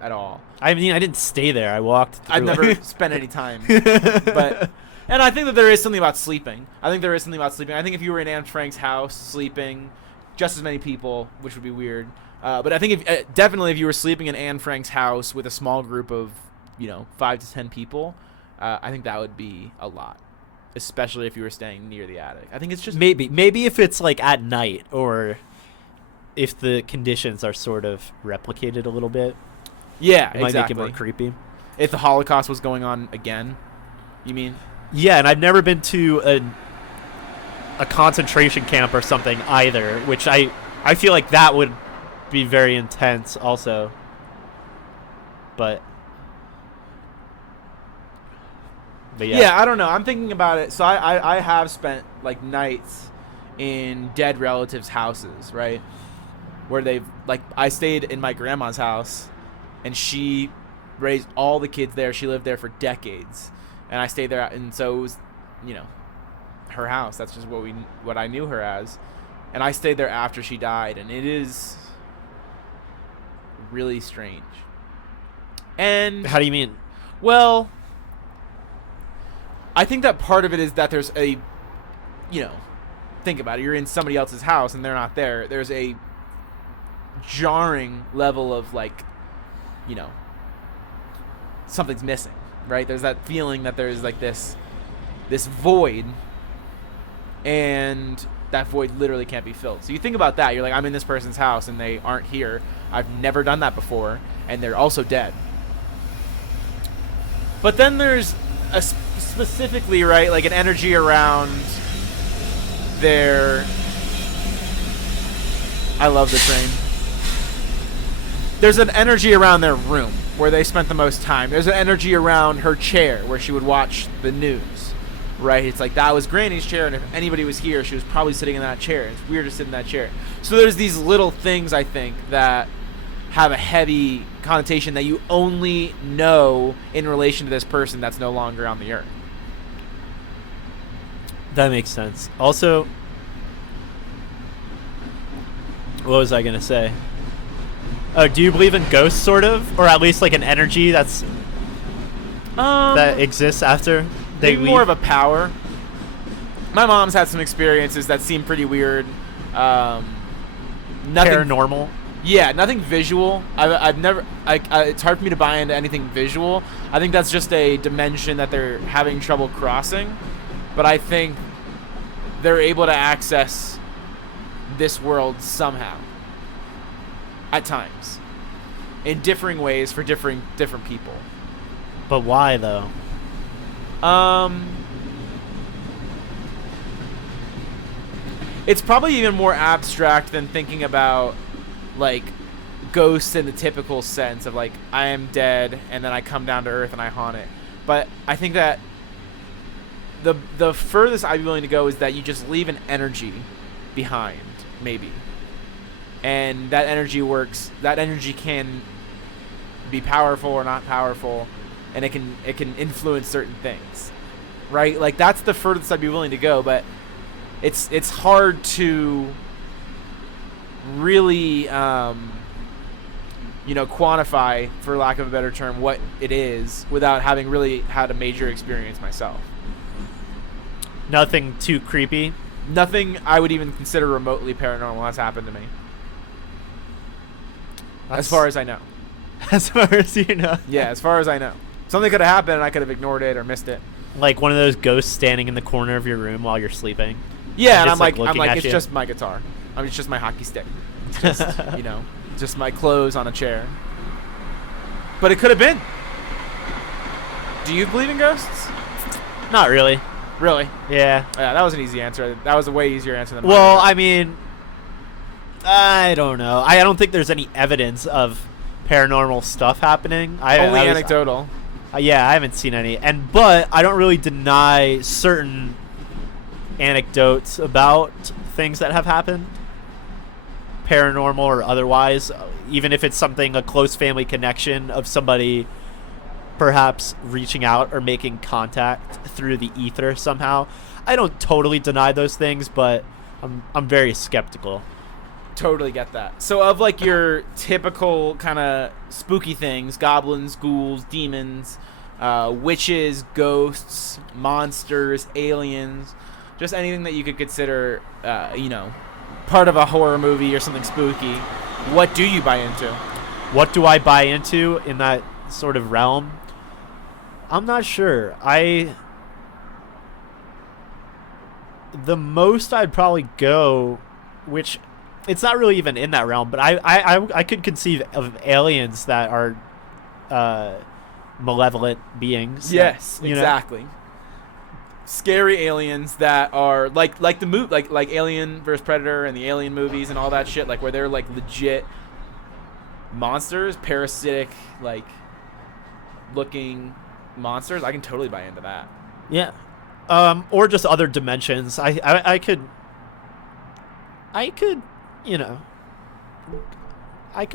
at all. I mean, I didn't stay there. I walked through I've never it. spent any time. But and I think that there is something about sleeping. I think if you were in Anne Frank's house sleeping, just as many people, which would be weird. But I think definitely if you were sleeping in Anne Frank's house with a small group of, 5 to 10 people, I think that would be a lot, especially if you were staying near the attic. I think it's just maybe if it's like at night, or if the conditions are sort of replicated a little bit. Yeah, it might exactly. make it more creepy. If the Holocaust was going on again, you mean? Yeah, and I've never been to a concentration camp or something either, which I feel like that would be very intense also. But yeah, I don't know. I'm thinking about it. So I have spent like nights in dead relatives' houses, right? Where I stayed in my grandma's house, and she raised all the kids there. She lived there for decades, and I stayed there, and so it was, her house. That's just what I knew her as, and I stayed there after she died, and it is really strange. And how do you mean? Well, I think that part of it is that there's a, think about it. You're in somebody else's house and they're not there. There's a jarring level of something's missing, right? There's that feeling that there's like this void, and that void literally can't be filled. So you think about that. You're like, I'm in this person's house and they aren't here. I've never done that before, and they're also dead. But then there's specifically, right, like an energy around their... I love the train. There's an energy around their room where they spent the most time. There's an energy around her chair where she would watch the news, right? It's like, that was Granny's chair, and if anybody was here, she was probably sitting in that chair. It's weird to sit in that chair. So there's these little things, I think, that have a heavy connotation that you only know in relation to this person that's no longer on the earth. That makes sense. Also, what was I going to say? Oh, do you believe in ghosts, sort of? Or at least like an energy that exists after they maybe leave? More of a power. My mom's had some experiences that seem pretty weird. Nothing paranormal? Yeah, nothing visual. I've never... it's hard for me to buy into anything visual. I think that's just a dimension that they're having trouble crossing. But I think they're able to access this world somehow. At times. In differing ways for different people. But why, though? It's probably even more abstract than thinking about, like, ghosts in the typical sense of, like, I am dead and then I come down to earth and I haunt it. But I think that the furthest I'd be willing to go is that you just leave an energy behind, maybe. And that energy works. That energy can be powerful or not powerful, and it can influence certain things, right? Like, that's the furthest I'd be willing to go. But it's hard to really quantify, for lack of a better term, what it is without having really had a major experience myself. Nothing too creepy. Nothing I would even consider remotely paranormal has happened to me. As far as I know. As far as you know. Yeah, as far as I know. Something could have happened and I could have ignored it or missed it. Like one of those ghosts standing in the corner of your room while you're sleeping. Yeah, and just, I'm like, it's you. just my guitar. I mean, it's just my hockey stick. It's just, just my clothes on a chair. But it could have been. Do you believe in ghosts? Not really. Really? Yeah. Yeah, that was an easy answer. That was a way easier answer than mine. Well, I mean, I don't know. I don't think there's any evidence of paranormal stuff happening. Only anecdotal. Yeah, I haven't seen any. But I don't really deny certain anecdotes about things that have happened, paranormal or otherwise, even if it's something, a close family connection of somebody perhaps reaching out or making contact through the ether somehow. I don't totally deny those things, but I'm very skeptical. Totally get that. So of like your typical kind of spooky things, goblins, ghouls, demons, witches, ghosts, monsters, aliens, just anything that you could consider, part of a horror movie or something spooky, what do you buy into? What do I buy into in that sort of realm? I'm not sure. The most I'd probably go, which it's not really even in that realm, but I could conceive of aliens that are malevolent beings. Yes, exactly. Scary aliens that are like the movie, like Alien vs Predator and the Alien movies and all that shit, like where they're like legit monsters, parasitic, like looking monsters. I can totally buy into that. Yeah. Or just other dimensions. I could I could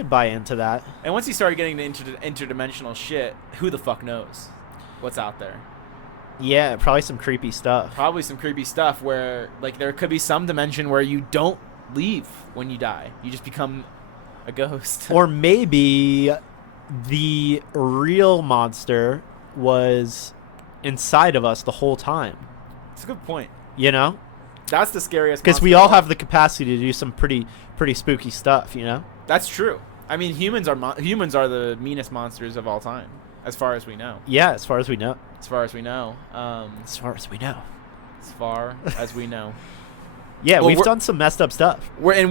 buy into that. And once you start getting into interdimensional shit, who the fuck knows what's out there? Yeah, probably some creepy stuff. Probably some creepy stuff where, like, there could be some dimension where you don't leave when you die. You just become a ghost. Or maybe the real monster was inside of us the whole time. That's a good point. You know? That's the scariest. Because we all have the capacity to do some pretty spooky stuff, you know? That's true. I mean, humans are the meanest monsters of all time, as far as we know. Yeah, as far as we know. As far as we know. As far as we know. As far as we know. Yeah, well, we've done some messed up stuff. We're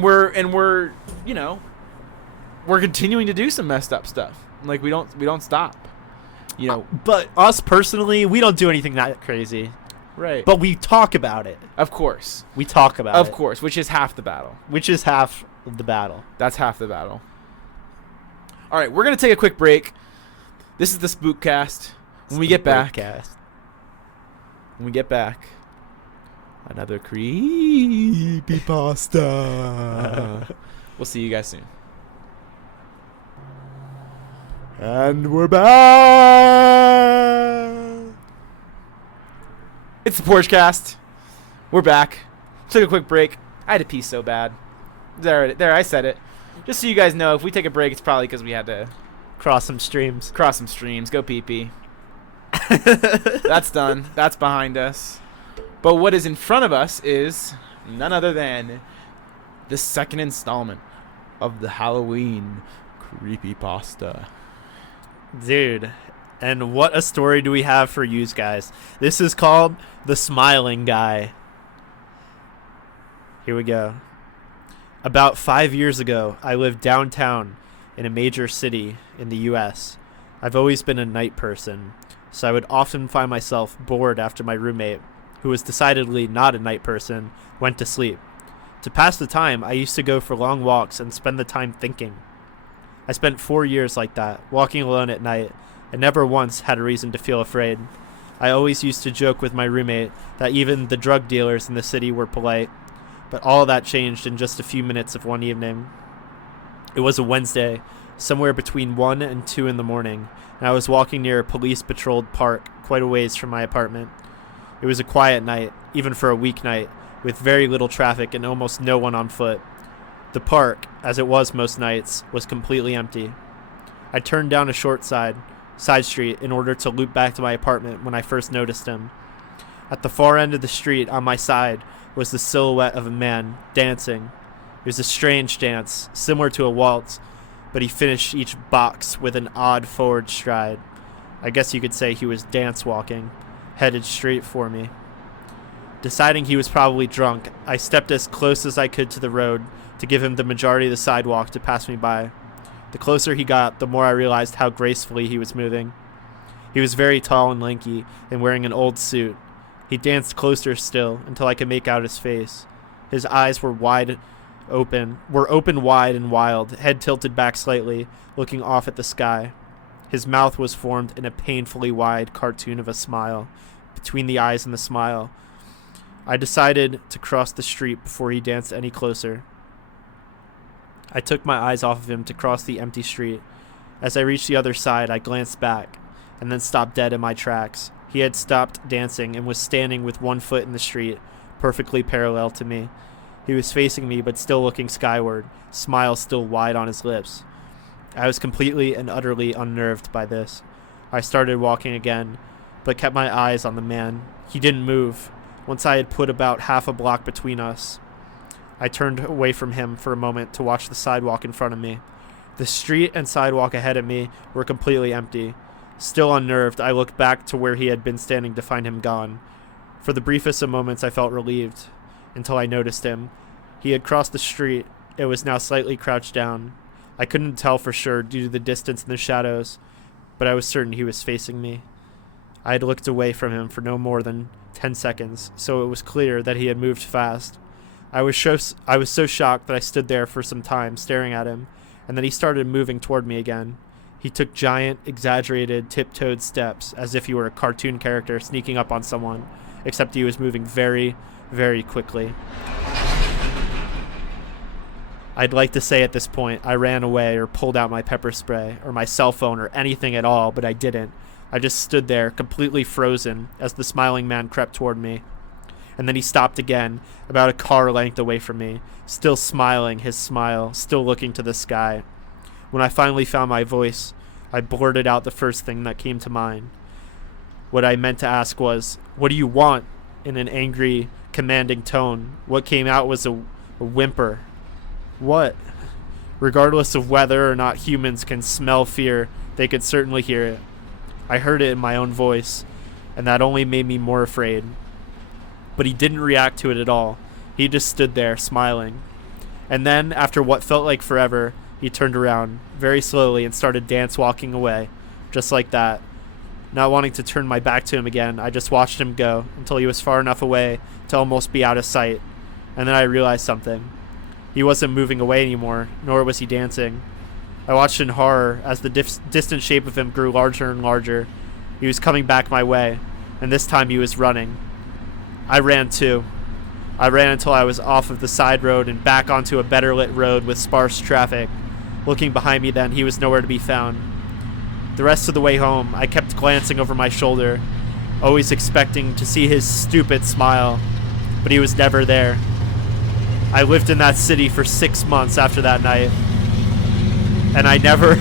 continuing to do some messed up stuff. Like we don't stop. But us personally, we don't do anything that crazy. Right. But we talk about it. Of course. We talk about it. Of course, which is half the battle. Which is half of the battle. That's half the battle. All right, we're going to take a quick break. This is the Spookcast. When we get back, another creepypasta. We'll see you guys soon. And we're back. It's the Porchcast. We're back. Took a quick break. I had to pee so bad. There, I said it. Just so you guys know, if we take a break, it's probably because we had to cross some streams. Go pee-pee. That's done. That's behind us. But what is in front of us is none other than the second installment of the Halloween creepypasta. Dude, and what a story do we have for you guys. This is called The Smiling Guy. Here we go. About 5 years ago, I lived downtown in a major city in the U.S. I've always been a night person, so I would often find myself bored after my roommate, who was decidedly not a night person, went to sleep. To pass the time, I used to go for long walks and spend the time thinking. I spent 4 years like that, walking alone at night, and never once had a reason to feel afraid. I always used to joke with my roommate that even the drug dealers in the city were polite, but all that changed in just a few minutes of one evening. It was a Wednesday, somewhere between 1 and 2 in the morning, and I was walking near a police-patrolled park quite a ways from my apartment. It was a quiet night, even for a weeknight, with very little traffic and almost no one on foot. The park, as it was most nights, was completely empty. I turned down a short side street in order to loop back to my apartment when I first noticed him. At the far end of the street on my side was the silhouette of a man dancing. It was a strange dance, similar to a waltz, but he finished each box with an odd forward stride. I guess you could say he was dance walking, headed straight for me. Deciding he was probably drunk, I stepped as close as I could to the road to give him the majority of the sidewalk to pass me by. The closer he got, the more I realized how gracefully he was moving. He was very tall and lanky and wearing an old suit. He danced closer still until I could make out his face. His eyes were open wide and wild, head tilted back slightly, looking off at the sky. His mouth was formed in a painfully wide cartoon of a smile. Between the eyes and the smile, I decided to cross the street before he danced any closer. I took my eyes off of him to cross the empty street. As I reached the other side, I glanced back, and then stopped dead in my tracks. He had stopped dancing and was standing with one foot in the street, perfectly parallel to me. He was facing me, but still looking skyward, smile still wide on his lips. I was completely and utterly unnerved by this. I started walking again, but kept my eyes on the man. He didn't move. Once I had put about half a block between us, I turned away from him for a moment to watch the sidewalk in front of me. The street and sidewalk ahead of me were completely empty. Still unnerved, I looked back to where he had been standing to find him gone. For the briefest of moments, I felt relieved, until I noticed him. He had crossed the street. It was now slightly crouched down. I couldn't tell for sure due to the distance and the shadows, but I was certain he was facing me. I had looked away from him for no more than 10 seconds, so it was clear that he had moved fast. I was so shocked that I stood there for some time staring at him, and then he started moving toward me again. He took giant, exaggerated, tiptoed steps as if he were a cartoon character sneaking up on someone, except he was moving very, very quickly. I'd like to say at this point I ran away or pulled out my pepper spray or my cell phone or anything at all, but I didn't. I just stood there, completely frozen, as the smiling man crept toward me. And then he stopped again, about a car length away from me, still smiling his smile, still looking to the sky. When I finally found my voice, I blurted out the first thing that came to mind. What I meant to ask was, "What do you want?" in an angry, commanding tone. What came out was a whimper. What? Regardless of whether or not humans can smell fear, they could certainly hear it. I heard it in my own voice, and that only made me more afraid. But he didn't react to it at all. He just stood there, smiling. And then, after what felt like forever, he turned around, very slowly, and started dance-walking away, just like that. Not wanting to turn my back to him again, I just watched him go, until he was far enough away to almost be out of sight. And then I realized something. He wasn't moving away anymore, nor was he dancing. I watched in horror as the distant shape of him grew larger and larger. He was coming back my way, and this time he was running. I ran too. I ran until I was off of the side road and back onto a better lit road with sparse traffic. Looking behind me then, he was nowhere to be found. The rest of the way home, I kept glancing over my shoulder, always expecting to see his stupid smile, but he was never there. I lived in that city for 6 months after that night, and I never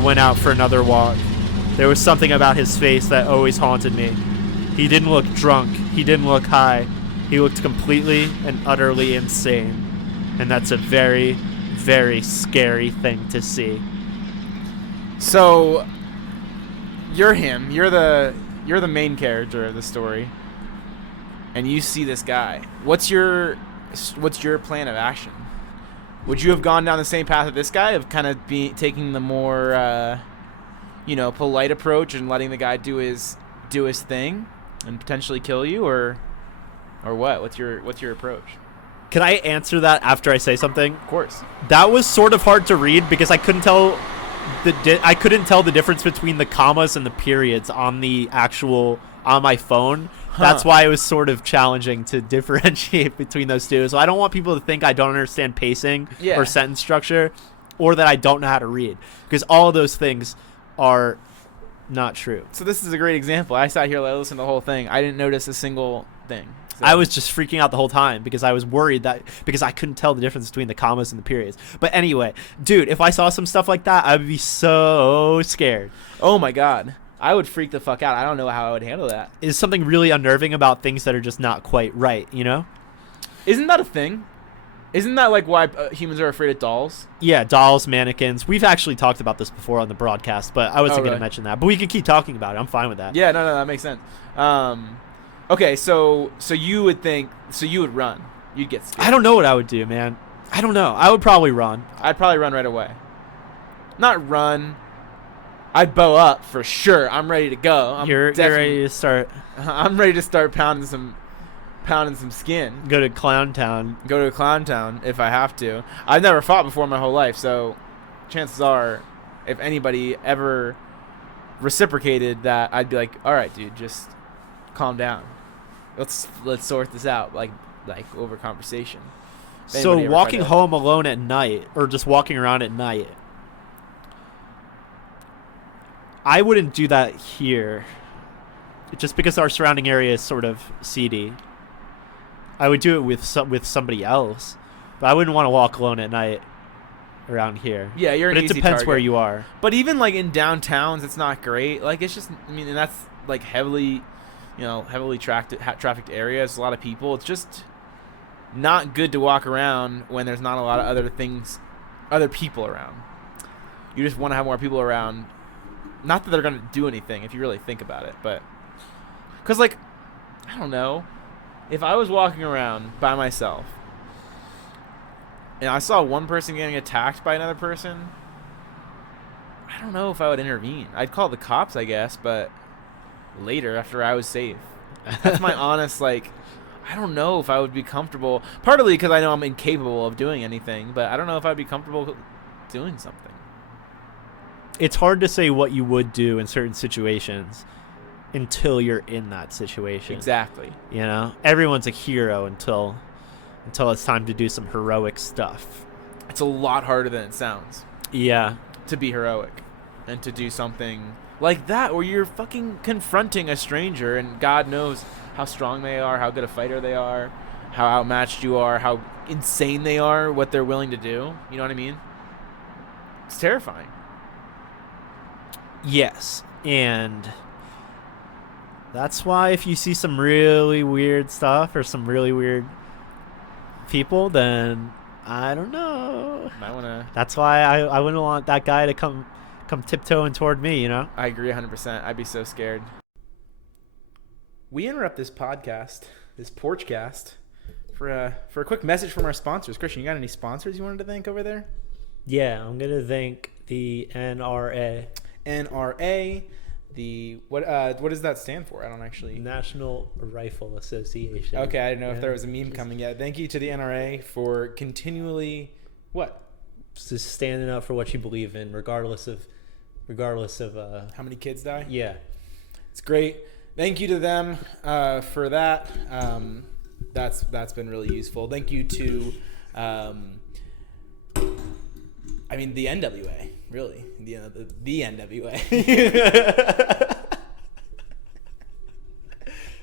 went out for another walk. There was something about his face that always haunted me. He didn't look drunk. He didn't look high. He looked completely and utterly insane. And that's a very, very scary thing to see. So, you're him. You're the main character of the story. And you see this guy. What's your plan of action? Would you have gone down the same path of this guy, of kind of taking the more, polite approach and letting the guy do his thing and potentially kill you, or what? What's your approach? Can I answer that after I say something? Of course. That was sort of hard to read because I couldn't tell the difference between the commas and the periods on my phone. That's why it was sort of challenging to differentiate between those two. So I don't want people to think I don't understand pacing or sentence structure, or that I don't know how to read, because all of those things are not true. So this is a great example. I sat here, I listened to the whole thing. I didn't notice a single thing. So. I was just freaking out the whole time because I was worried because I couldn't tell the difference between the commas and the periods. But anyway, dude, if I saw some stuff like that, I would be so scared. Oh my God. I would freak the fuck out. I don't know how I would handle that. Is something really unnerving about things that are just not quite right, you know? Isn't that a thing? Isn't that like why humans are afraid of dolls? Yeah, dolls, mannequins. We've actually talked about this before on the broadcast, but I wasn't going to mention that. But we could keep talking about it. I'm fine with that. Yeah, no, that makes sense. Okay, so you would think, so you would run. You'd get scared. I don't know what I would do, man. I don't know. I would probably run. I'd probably run right away. Not run. I'd bow up for sure. I'm ready to go. You're ready to start. I'm ready to start pounding some skin. Go to Clown Town. Go to Clown Town if I have to. I've never fought before in my whole life, so chances are, if anybody ever reciprocated that, I'd be like, all right, dude, just calm down. Let's sort this out, like over conversation. So walking home alone at night, or just walking around at night, I wouldn't do that here, just because our surrounding area is sort of seedy. I would do it with somebody else, but I wouldn't want to walk alone at night around here. Yeah, you're an but easy it depends target. where you are. But even like in downtowns, it's not great. Like it's just, I mean, and that's like heavily trafficked areas. A lot of people. It's just not good to walk around when there's not a lot of other people around. You just want to have more people around. Not that they're gonna do anything if you really think about it, but because like I don't know. If I was walking around by myself and I saw one person getting attacked by another person, I don't know if I would intervene. I'd call the cops, I guess, but later after I was safe. That's my honest, like, I don't know if I would be comfortable. Partly because I know I'm incapable of doing anything, but I don't know if I'd be comfortable doing something. It's hard to say what you would do in certain situations until you're in that situation. Exactly. You know, everyone's a hero until it's time to do some heroic stuff. It's a lot harder than it sounds. Yeah. To be heroic and to do something like that where you're fucking confronting a stranger and God knows how strong they are, how good a fighter they are, how outmatched you are, how insane they are, what they're willing to do. You know what I mean? It's terrifying. Yes. And that's why if you see some really weird stuff or some really weird people, then I don't know. Might wanna. That's why I wouldn't want that guy to come tiptoeing toward me, you know? I agree 100%. I'd be so scared. We interrupt this podcast, this Porchcast, for a quick message from our sponsors. Christian, you got any sponsors you wanted to thank over there? Yeah, I'm going to thank the NRA. NRA. What does that stand for? I don't actually. National Rifle Association. Okay, I didn't know if there was a meme coming yet. Thank you to the NRA for continually what? Just standing up for what you believe in, regardless of how many kids die. Yeah, it's great. Thank you to them for that. That's been really useful. Thank you to, the NWA. Really, the NWA.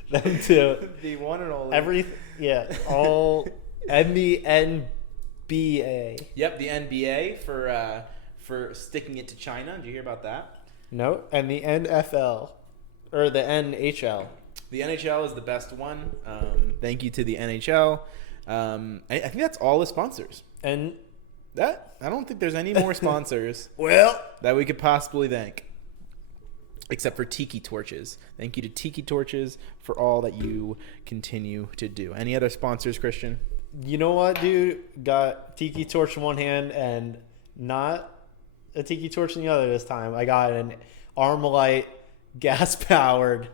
Them too. The one and only. All and the NBA. Yep, the NBA for sticking it to China. Did you hear about that? No, and the NFL or the NHL. The NHL is the best one. Thank you to the NHL. I think that's all the sponsors. And that I don't think there's any more sponsors. Well, that we could possibly thank, except for Tiki Torches. Thank you to Tiki Torches for all that you continue to do. Any other sponsors, Christian? You know what, dude? Got Tiki Torch in one hand and not a Tiki Torch in the other this time. I got an Armalite gas-powered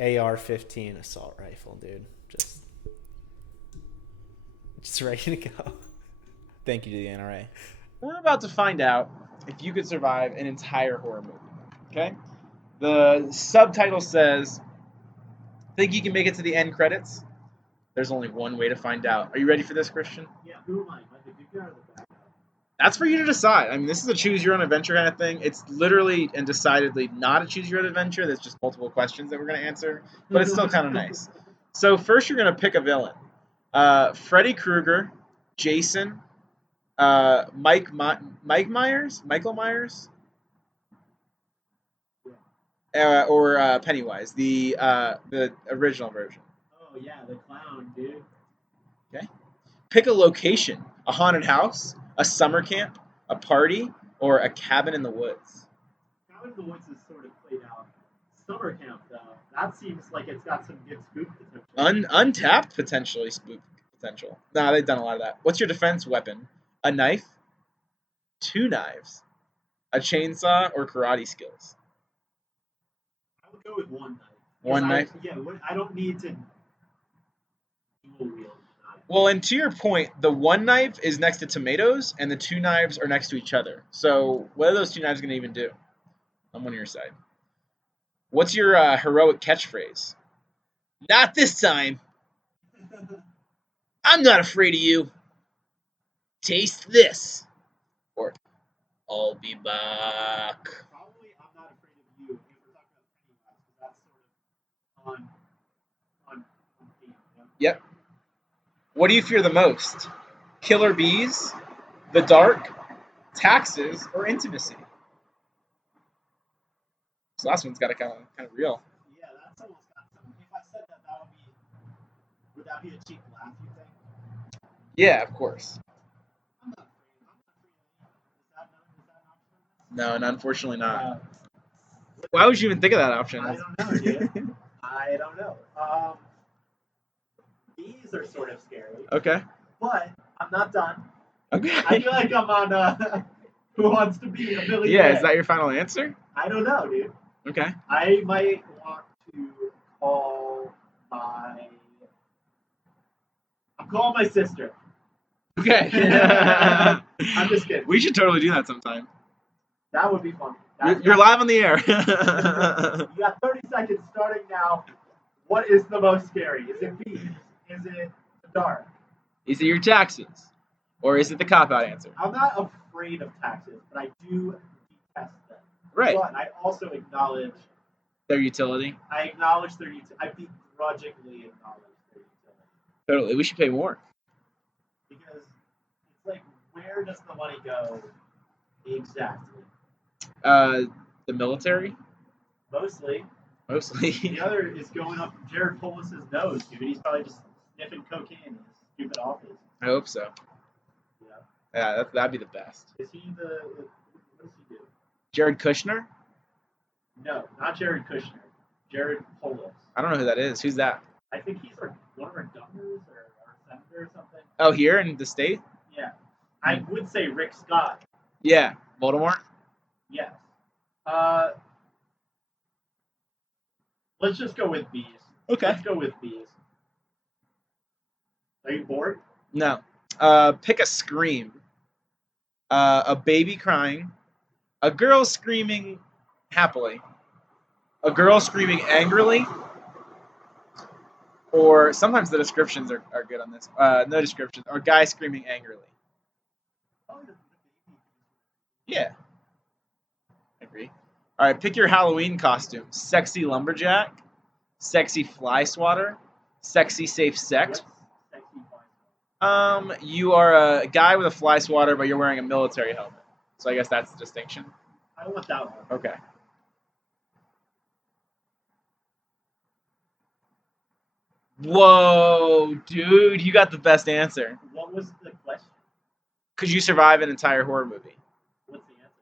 AR-15 assault rifle, dude. Just ready to go. Thank you to the NRA. We're about to find out if you could survive an entire horror movie. Okay? The subtitle says, think you can make it to the end credits? There's only one way to find out. Are you ready for this, Christian? Yeah, who am I? That's for you to decide. I mean, this is a choose your own adventure kind of thing. It's literally and decidedly not a choose your own adventure. There's just multiple questions that we're going to answer, but it's still kind of nice. So first, you're gonna pick a villain. Freddy Krueger, Jason, Mike Myers, Michael Myers, or Pennywise, the original version. Oh yeah, the clown, dude. Okay. Pick a location: a haunted house, a summer camp, a party, or a cabin in the woods. Cabin in the Woods is sort of played out. Summer camp, though, that seems like it's got some good spook potential. Untapped potentially spook potential. Nah, they've done a lot of that. What's your defense weapon? A knife, two knives, a chainsaw, or karate skills? I would go with one knife. One knife? Yeah, I don't need to dual wield. Well, and to your point, the one knife is next to tomatoes, and the two knives are next to each other. So what are those two knives going to even do? I'm on your side. What's your heroic catchphrase? Not this time. I'm not afraid of you. Taste this. Or I'll be back. Probably I'm not afraid of you if we're talking about Pennywise, because that's sort of on theme. Yep. What do you fear the most? Killer bees, the dark, taxes, or intimacy? This last one's got to kind of real. Yeah, that's almost got some. If I said that, would that be a cheap laugh, you think? Yeah, of course. I'm not afraid. Is that an option? No, and unfortunately not. Why would you even think of that option? I don't know, dude. I don't know. Bees are sort of scary. Okay. But I'm not done. Okay. I feel like I'm on Who Wants to Be a Millionaire? Yeah, is that your final answer? I don't know, dude. Okay. I might want to call I'm calling my sister. Okay. I'm just kidding. We should totally do that sometime. That would be fun. You're live on the air. You got 30 seconds starting now. What is the most scary? Is it bees? Is it the dark? Is it your taxes? Or is it the cop-out answer? I'm not afraid of taxes, but I do detest them. Right. But I also acknowledge Their utility? their utility. I begrudgingly acknowledge their utility. Totally. We should pay more. Because it's like, where does the money go exactly? The military? Mostly. Mostly. The other is going up Jared Polis's nose, dude. He's probably just sniffing cocaine in his stupid office. I hope so. Yeah. Yeah, that'd be the best. Is he the... What does he do? Jared Kushner? No, not Jared Kushner. Jared Polis. I don't know who that is. Who's that? I think he's one of our governors or our senator or something. Oh, here in the state? Yeah. I would say Rick Scott. Yeah. Voldemort? Yes. Let's just go with bees. Okay. Let's go with bees. Are you bored? No. Pick a scream. A baby crying. A girl screaming happily. A girl screaming angrily. Or sometimes the descriptions are good on this. No descriptions. Or guy screaming angrily. Yeah. I agree. All right, pick your Halloween costume. Sexy lumberjack, sexy fly swatter, sexy safe sex. You are a guy with a fly swatter, but you're wearing a military helmet. So I guess that's the distinction. I want that one. Okay. Whoa, dude, you got the best answer. What was the question? Could you survive an entire horror movie? What's the answer?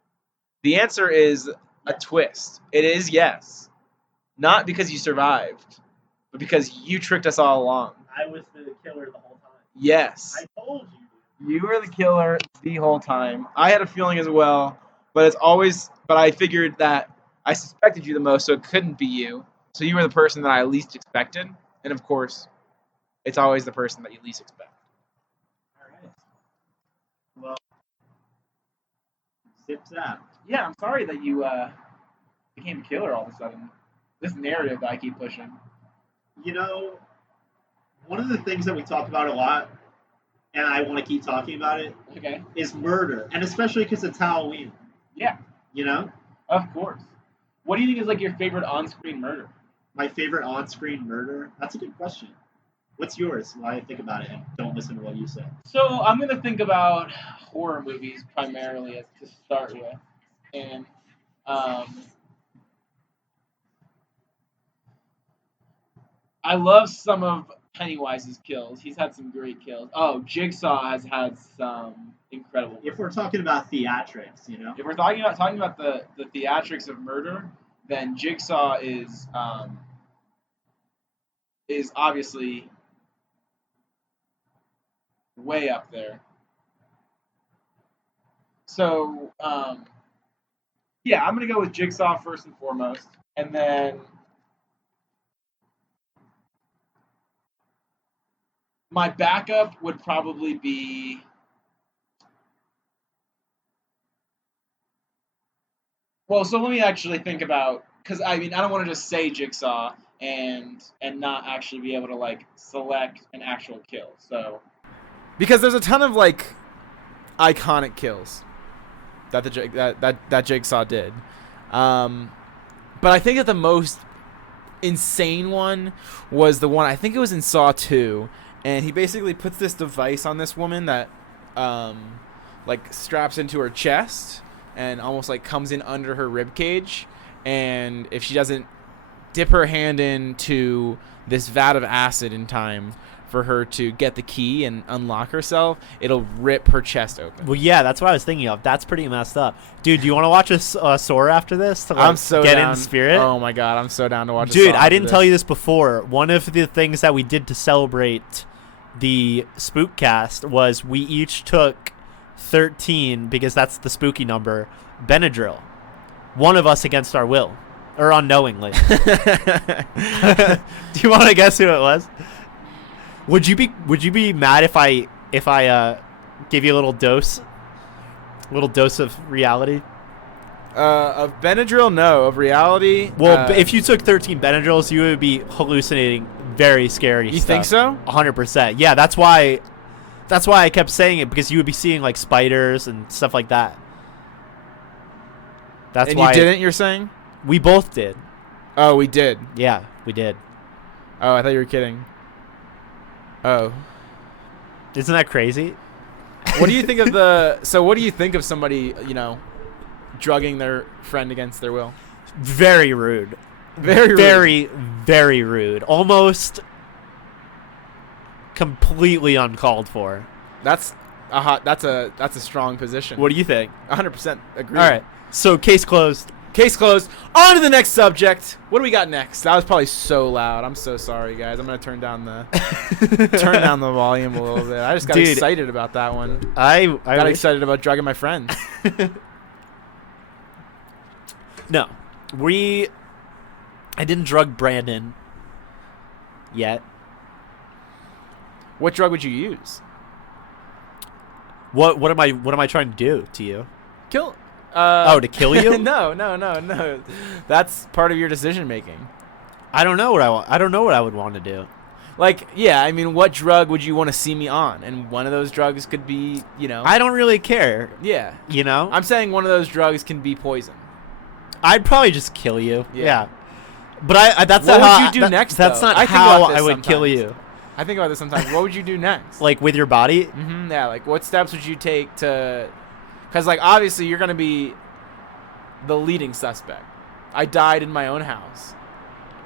The answer is a twist. It is yes. Not because you survived, but because you tricked us all along. I was the killer the whole time. Yes. I told you. You were the killer the whole time. I had a feeling as well, but I figured that I suspected you the most, so it couldn't be you. So you were the person that I least expected, and of course, it's always the person that you least expect. All right. Well, zip zap. Yeah, I'm sorry that you became a killer all of a sudden. This narrative that I keep pushing. You know, one of the things that we talk about a lot, and I want to keep talking about it, Okay. is murder, and especially because it's Halloween. Yeah, You know, of course. What do you think is like your favorite on-screen murder? My favorite on-screen murder? That's a good question. What's yours? While I think about it and don't listen to what you say. So I'm gonna think about horror movies primarily to start with, and um, I love some of Pennywise's kills. He's had some great kills. Oh, Jigsaw has had some incredible. If we're talking about theatrics, If we're talking about the theatrics of murder, then Jigsaw is obviously way up there. So yeah, I'm gonna go with Jigsaw first and foremost, and then my backup would probably be. Well, so let me actually think about, because I mean I don't want to just say Jigsaw and not actually be able to like select an actual kill. So Because there's a ton of like iconic kills that that Jigsaw did, but I think that the most insane one was the one, I think it was in Saw 2, and he basically puts this device on this woman that like straps into her chest and almost like comes in under her rib cage, and if she doesn't dip her hand into this vat of acid in time for her to get the key and unlock herself, it'll rip her chest open. Well, yeah, that's what I was thinking of. That's pretty messed up. Dude, do you want to watch a Saw after this to like, I'm so get down. in the spirit? Oh my god, I'm so down to watch. Dude, Saw I didn't after tell this. you this before. One of the things that we did to celebrate the Spookcast was we each took 13, because that's the spooky number, Benadryl. One of us against our will. Or unknowingly. Do you want to guess who it was? Would you be mad if I give you a little dose of reality? Of Benadryl, no. Of reality, Well, if you took 13 Benadryls, you would be hallucinating very scary you stuff. think so? 100%. Yeah, that's why I kept saying it, because you would be seeing like spiders and stuff like that. That's And why you didn't. You're saying? we both did. Oh, we did. Yeah, we did. Oh, I thought you were kidding. Oh, Isn't that crazy? what do you think of the? So, what do you think of somebody, drugging their friend against their will? Very rude. Very rude. Very, very rude. Almost completely uncalled for. That's a strong position. What do you think? 100% agree. All right. So case closed. Case closed. On to the next subject. What do we got next? That was probably so loud. I'm so sorry, guys. I'm gonna turn down the volume a little bit. I just got Dude, excited about that one. I Got wish- excited about drugging my friends. No, I didn't drug Brandon yet. What drug would you use? What am I trying to do to you? Kill. To kill you? No. That's part of your decision making. I don't know what I want. I don't know what I would want to do. Like, yeah, I mean, what drug would you want to see me on? And one of those drugs could be, I don't really care. yeah. I'm saying one of those drugs can be poison. I'd probably just kill you. Yeah. Yeah. But I that's What not how would you do next, That's though? not I think how about this I would kill sometimes. you. I think about this sometimes. What would you do next? Like with your body? Yeah, like what steps would you take to... Because, like, obviously you're going to be the leading suspect. I died in my own house.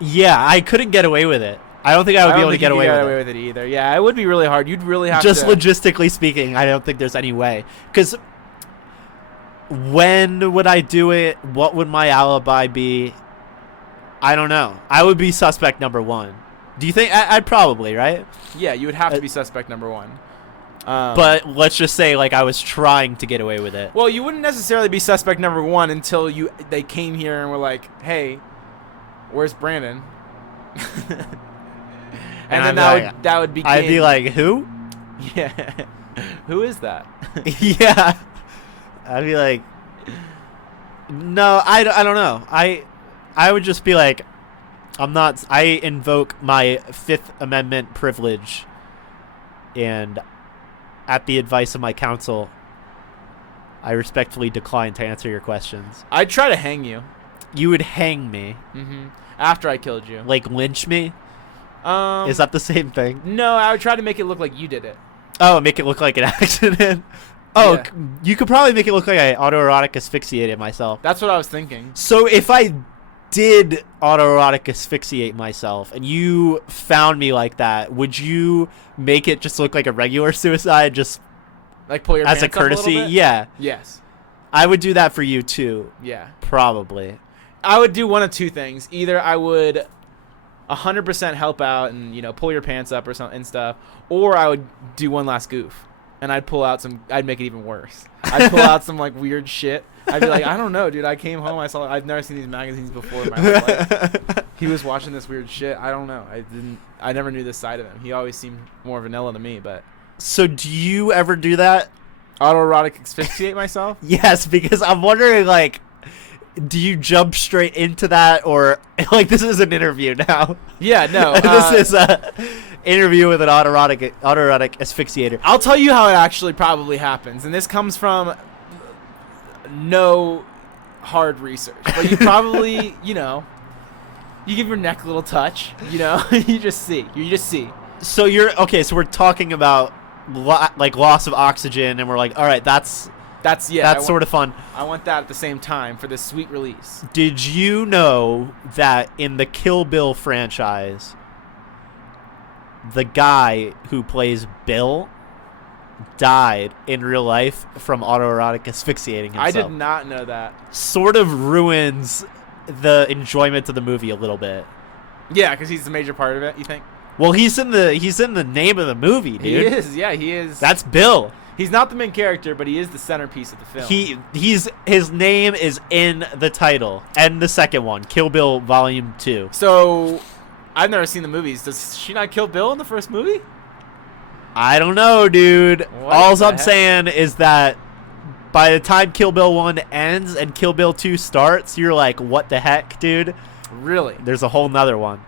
Yeah, I couldn't get away with it. I don't think I would be able to get away with it. either. Yeah, it would be really hard. You'd really have Just to... logistically speaking, I don't think there's any way. Because when would I do it? What would my alibi be? I don't know. I would be suspect number one. Do you think? I'd probably, right? Yeah, you would have to be suspect number one. But let's just say, like, I was trying to get away with it. Well, you wouldn't necessarily be suspect number one until they came here and were like, "Hey, where's Brandon?" and then that would begin. I'd be like, who? Yeah, who is that? Yeah. I'd be like, no, I don't know. I would just be like, I invoke my Fifth Amendment privilege, and at the advice of my counsel, I respectfully decline to answer your questions. I'd try to hang you. You would hang me, After I killed you. like lynch me. Um, Is that the same thing? No, I would try to make it look like you did it. Oh, make it look like an accident. Oh, Yeah. you could probably make it look like I autoerotic asphyxiated myself. That's what I was thinking. So if I did autoerotic asphyxiate myself and you found me like that, would you make it just look like a regular suicide, just Like pull your as pants a up little courtesy? bit? Yeah, Yes. I would do that for you too, Yeah. probably. I would do one of two things. Either I would 100% help out and, you know, pull your pants up or something and stuff, or I would do one last goof and I'd pull out I'd make it even worse. I'd pull out some like weird shit. I'd be like, I don't know, dude. I came home, I've never seen these magazines before in my whole life. He was watching this weird shit. I don't know. I never knew this side of him. He always seemed more vanilla to me, but So do you ever do that? autoerotic asphyxiate myself? Yes, because I'm wondering, like, do you jump straight into that, or like this is an interview now? Yeah, no. This is a interview with an autoerotic asphyxiator. I'll tell you how it actually probably happens, and this comes from no hard research, but you probably, you know, you give your neck a little touch, you know, you just see. So you're okay. So we're talking about like loss of oxygen, and we're like, all right, that's sort of fun. I want that at the same time for this sweet release. Did you know that in the Kill Bill franchise, the guy who plays Bill died in real life from autoerotic asphyxiating himself? I did not know that. Sort of ruins the enjoyment of the movie a little bit. Yeah, because he's the major part of it, you think? Well, he's in the name of the movie, dude. He is, yeah, he is. That's Bill. He's not the main character, but he is the centerpiece of the film. His name is in the title and the second one, Kill Bill Volume 2. So, I've never seen the movies. Does she not kill Bill in the first movie? I don't know, dude. What All the I'm heck? saying is that by the time Kill Bill 1 ends and Kill Bill 2 starts, you're like, what the heck, dude? Really? There's a whole nother one.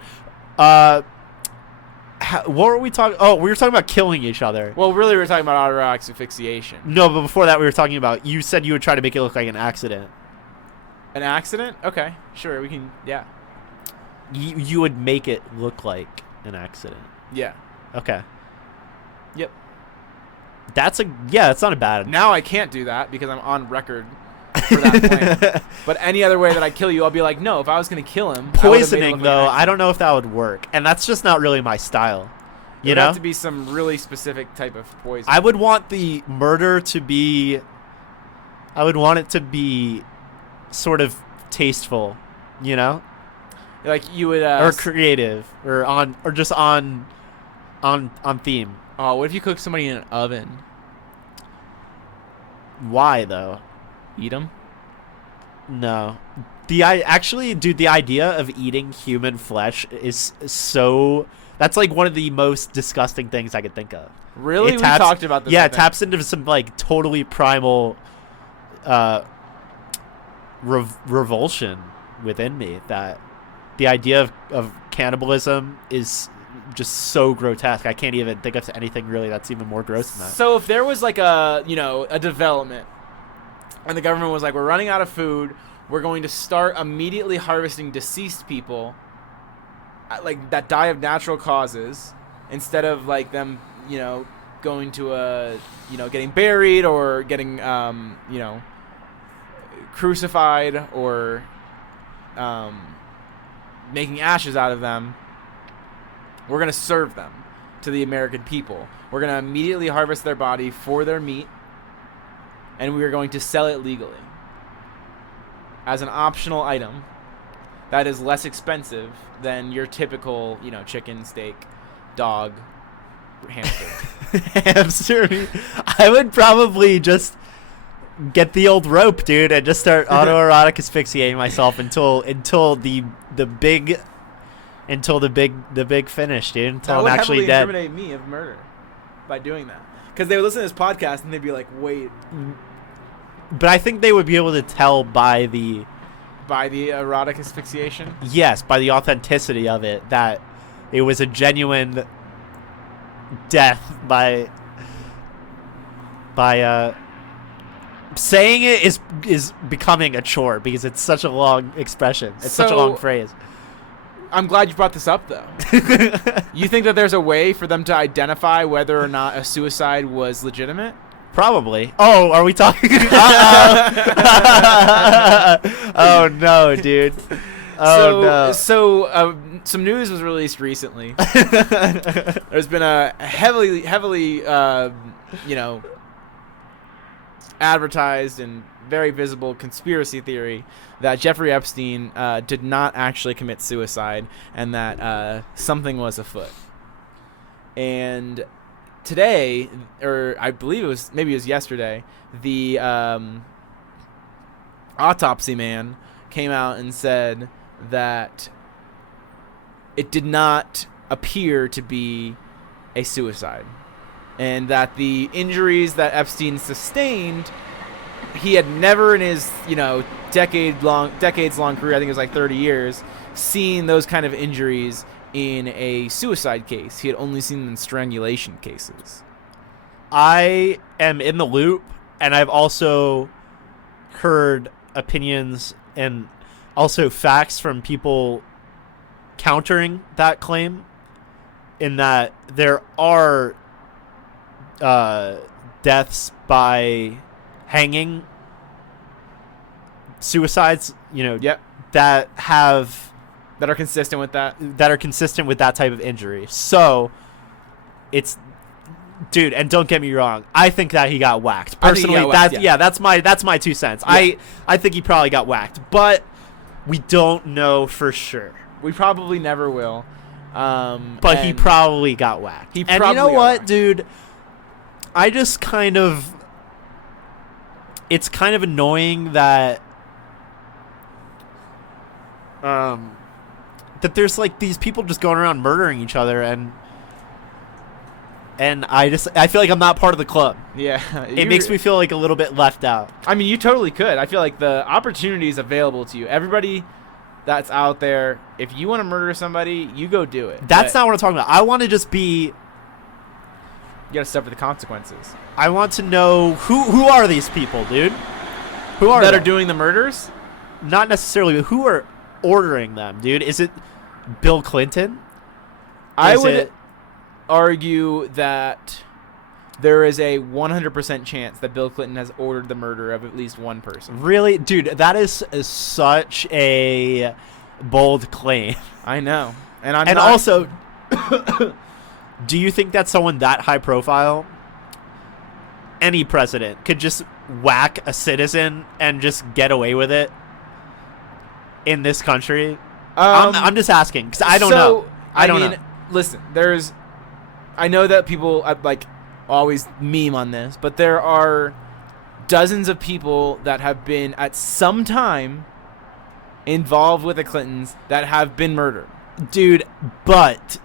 What were we talking? Oh, we were talking about killing each other. Well, really, we're talking about autoerotic asphyxiation. No, but before that, we were talking about. You said you would try to make it look like an accident. An accident? Okay, sure, we can. Yeah, You would make it look like an accident. yeah, Okay. yep. That's not a bad. Now I can't do that because I'm on record for that plan. But any other way that I kill you, I'll be like, no. If I was gonna kill him, I would've made it Poisoning, look like though, an I don't know if that would work, and that's just not really my style. It You would know, have to be some really specific type of poison. I would want the murder to be. I would want it to be, sort of tasteful, you know, like you would. or creative, or just on theme. Oh, what if you cook somebody in an oven? Why though? Eat them? No. The idea of eating human flesh is so. That's like one of the most disgusting things I could think of. Really? It We taps- talked about this. Yeah, I it think. taps into some like totally primal revulsion within me. That the idea of cannibalism is just so grotesque. I can't even think of anything really that's even more gross than that. So if there was like a development, and the government was like, we're running out of food, we're going to start immediately harvesting deceased people, like that die of natural causes, instead of like them, going to getting buried or getting, crucified or making ashes out of them. We're going to serve them to the American people. We're going to immediately harvest their body for their meat, and we are going to sell it legally as an optional item that is less expensive than your typical, chicken, steak, dog, hamster. Hamster. I would probably just get the old rope, dude, and just start autoerotic asphyxiating myself until the big finish, dude. Until I'm actually That dead. would heavily incriminate me of murder by doing that. Because they would listen to this podcast and they'd be like, wait. But I think they would be able to tell by the erotic asphyxiation? Yes, by the authenticity of it, that it was a genuine death by saying it is becoming a chore because it's such a long expression. It's such a long phrase. I'm glad you brought this up, though. You think that there's a way for them to identify whether or not a suicide was legitimate? Probably. Oh, are we talking? Oh no, dude. Oh So some news was released recently. There's been a heavily, advertised and very visible conspiracy theory that Jeffrey Epstein did not actually commit suicide and that something was afoot. And today, or I believe it was yesterday, the autopsy man came out and said that it did not appear to be a suicide, and that the injuries that Epstein sustained, he had never in his decades long career, I think it was like 30 years, seen those kind of injuries in a suicide case. He had only seen them in strangulation cases. I am in the loop, and I've also heard opinions and also facts from people countering that claim, in that there are deaths by hanging, suicides, that are consistent with that type of injury. So it's, dude, and don't get me wrong, I think that he got whacked. Personally, that's my 2 cents. Yeah. I think he probably got whacked, but we don't know for sure. We probably never will. But he probably got whacked. And you know what, dude? I just it's kind of annoying that that there's like these people just going around murdering each other, and I feel like I'm not part of the club. Yeah. It makes me feel like a little bit left out. I mean, you totally could. I feel like the opportunity is available to you. Everybody that's out there, if you want to murder somebody, you go do it. That's not what I'm talking about. I want to just be... You got to suffer the consequences. I want to know who are these people, dude? Who are that are doing the murders? Not necessarily, but who are ordering them, dude? Is it Bill Clinton? I would argue that there is a 100% chance that Bill Clinton has ordered the murder of at least one person. Really? Dude, that is such a bold claim. I know. Also, do you think that someone that high profile, any president, could just whack a citizen and just get away with it in this country? I'm just asking, because I don't know. I don't know. Listen, I know that people always meme on this, but there are dozens of people that have been at some time involved with the Clintons that have been murdered. Dude, but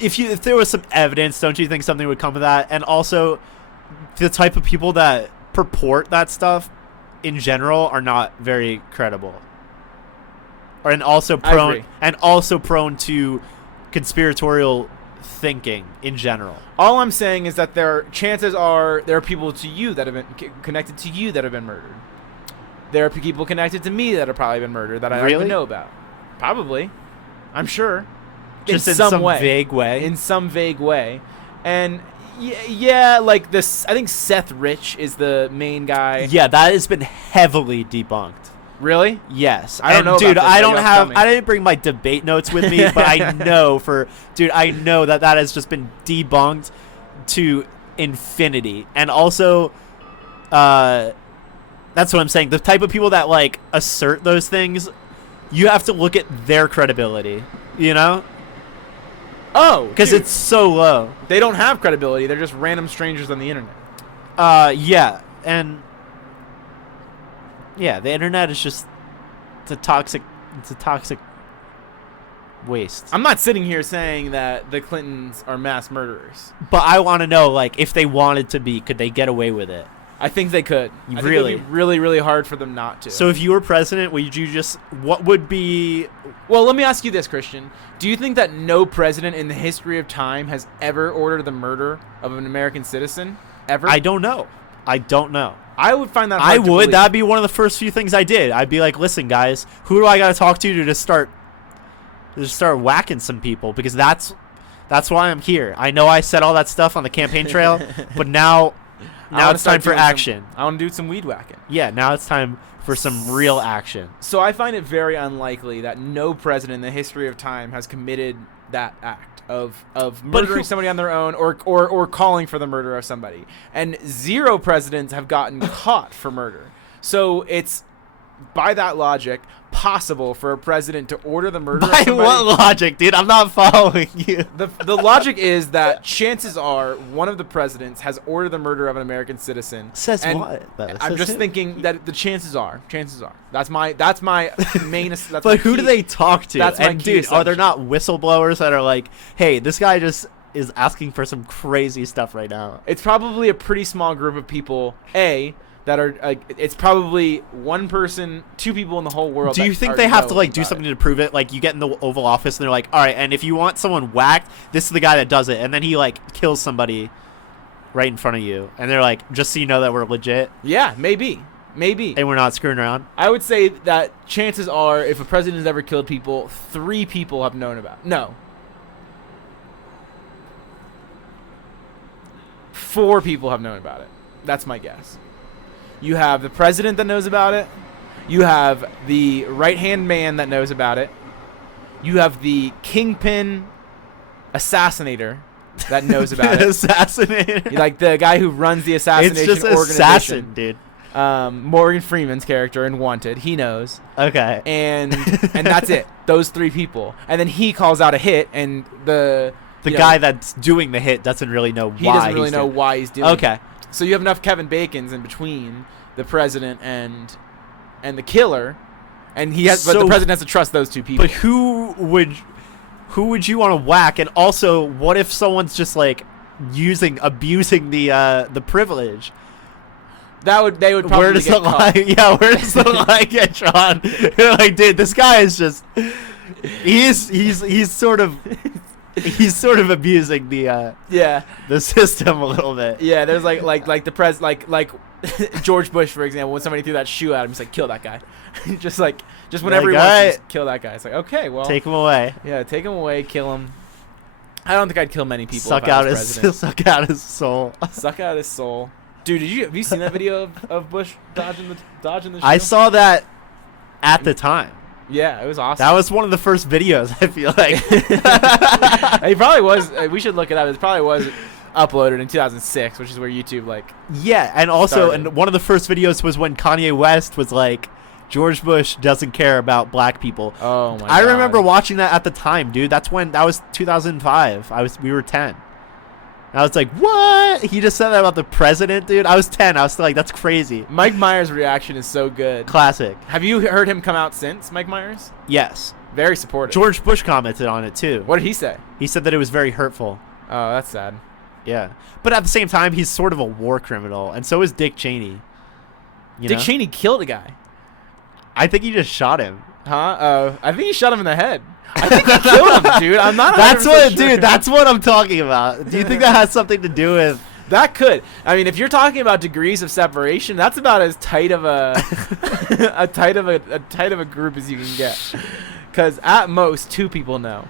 if there was some evidence, don't you think something would come of that? And also, the type of people that purport that stuff in general are not very credible. And also prone to conspiratorial thinking in general. All I'm saying is that chances are there are people to you that have been connected to you that have been murdered. There are people connected to me that have probably been murdered that I don't even know about. Probably. I'm sure. Just in some vague way. In some vague way. And yeah, like this, I think Seth Rich is the main guy. Yeah, that has been heavily debunked. Really? Yes. I don't know. Dude, about this, I didn't bring my debate notes with me, but I know that has just been debunked to infinity. And also, that's what I'm saying. The type of people that assert those things, you have to look at their credibility, Oh, because it's so low. They don't have credibility. They're just random strangers on the internet. Yeah, and yeah, the internet is just it's a toxic waste. I'm not sitting here saying that the Clintons are mass murderers, but I want to know, if they wanted to be, could they get away with it? I think they could. Really? I think it would be really, really hard for them not to. So if you were president, what would be... Well, let me ask you this, Christian. Do you think that no president in the history of time has ever ordered the murder of an American citizen? Ever? I don't know. I would find that I hard to would. believe. That'd be one of the first few things I did. I'd be like, listen, guys, who do I got to talk to just start whacking some people? Because that's why I'm here. I know I said all that stuff on the campaign trail, but now it's time for action. I want to do some weed whacking. Yeah, now it's time for some real action. So I find it very unlikely that no president in the history of time has committed that act of murdering somebody on their own or calling for the murder of somebody. And 0 presidents have gotten caught for murder. So it's, by that logic, possible for a president to order the murder of By somebody. what logic, dude? I'm not following you. The logic is that chances are one of the presidents has ordered the murder of an American citizen. Says and what? I'm just thinking that the chances are. That's my main. That's But my who key. do they talk to? That's my And key dude, are there assumption. not whistleblowers that are like, hey, this guy just is asking for some crazy stuff right now? It's probably a pretty small group of people. That are it's probably one person, 2 people in the whole world. Do you that think are they have to know like do about something it. to prove it? Like you get in the Oval Office and they're like, all right, and if you want someone whacked, this is the guy that does it, and then he like kills somebody right in front of you, and they're like, just so you know that we're legit Yeah, maybe. and we're not screwing around. I would say that chances are, if a president has ever killed people, 3 people have known about it. No. 4 people have known about it. That's my guess. You have the president that knows about it. You have the right-hand man that knows about it. You have the kingpin assassinator that knows about it. Assassinator. Like the guy who runs the assassination It's just organization. assassin, dude. Morgan Freeman's character in Wanted. He knows. Okay. And that's it. Those 3 people. And then he calls out a hit, and the guy that's doing the hit doesn't really know why. he doesn't really he's know doing why he's doing Okay. it. So you have enough Kevin Bacons in between the president and the killer, and but the So- president has to trust those 2 people. But who would you want to whack? And also, what if someone's just like abusing the privilege? they would probably Where does get the caught. line? Yeah, where does the line get drawn? You're like, dude, this guy is just he's sort of abusing Yeah. the system a little bit. Yeah, there's like George Bush, for example, when somebody threw that shoe at him, he's like, kill that guy. just whenever he wants to, alright. just kill that guy. It's like, okay, well, Take him away. yeah, take him away, kill him. I don't think I'd kill many people. Suck if I out was his president. suck out his soul. Suck out his soul. Dude, have you seen that video of Bush dodging the shoe? I saw that at the time. Yeah, it was awesome. That was one of the first videos, I feel like. He probably was. We should look it up. It probably was uploaded in 2006, which is where YouTube Yeah, and also, started. and one of the first videos was when Kanye West was like, George Bush doesn't care about black people. Oh my god. I remember watching that at the time, dude. That was 2005. We were 10. I was like, what? He just said that about the president, dude. I was 10. I was still like, that's crazy. Mike Myers' reaction is so good. Classic. Have you heard him come out since, Mike Myers? Yes. Very supportive. George Bush commented on it too. What did he say? He said that it was very hurtful. Oh, that's sad. Yeah. But at the same time, he's sort of a war criminal, and so is Dick Cheney. You Dick know? Cheney killed a guy. I think he just shot him. Huh? I think he shot him in the head. I think he killed him, dude. I'm not. That's 100% what, sure. dude. That's what I'm talking about. Do you think that has something to do with? That could. I mean, if you're talking about degrees of separation, that's about as tight of a a tight of a group as you can get. Because at most 2 people know,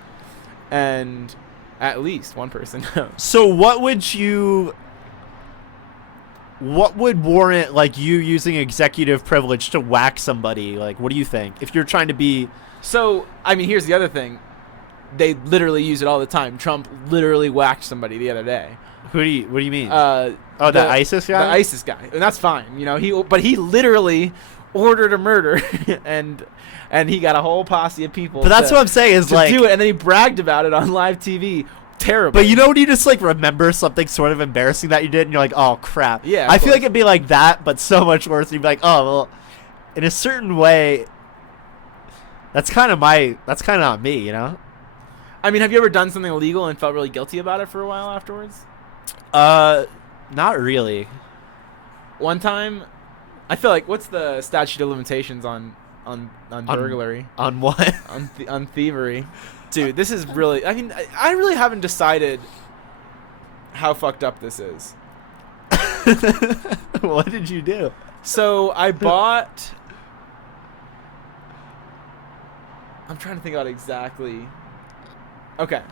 and at least 1 person knows. So what would warrant like you using executive privilege to whack somebody? Like, what do you think? If you're trying to be So, I mean, here's the other thing. They literally use it all the time. Trump literally whacked somebody the other day. what do you mean? The ISIS guy? The ISIS guy, and that's fine. You know, he literally ordered a murder, and he got a whole posse of people. But that's what I'm saying is to like, do it, and then he bragged about it on live TV. Terrible. but you know when you just like remember something sort of embarrassing that you did, and you're like, oh crap. Yeah, of I feel course. like it'd be like that, but so much worse. You'd be like, oh well, in a certain way, that's kind of on me, you know. I mean, have you ever done something illegal and felt really guilty about it for a while afterwards? Not really. One time, I feel like, what's the statute of limitations on burglary? On what? on thievery? Dude, this is really, I mean, I really haven't decided how fucked up this is. What did you do? So I bought. I'm trying to think about exactly. Okay.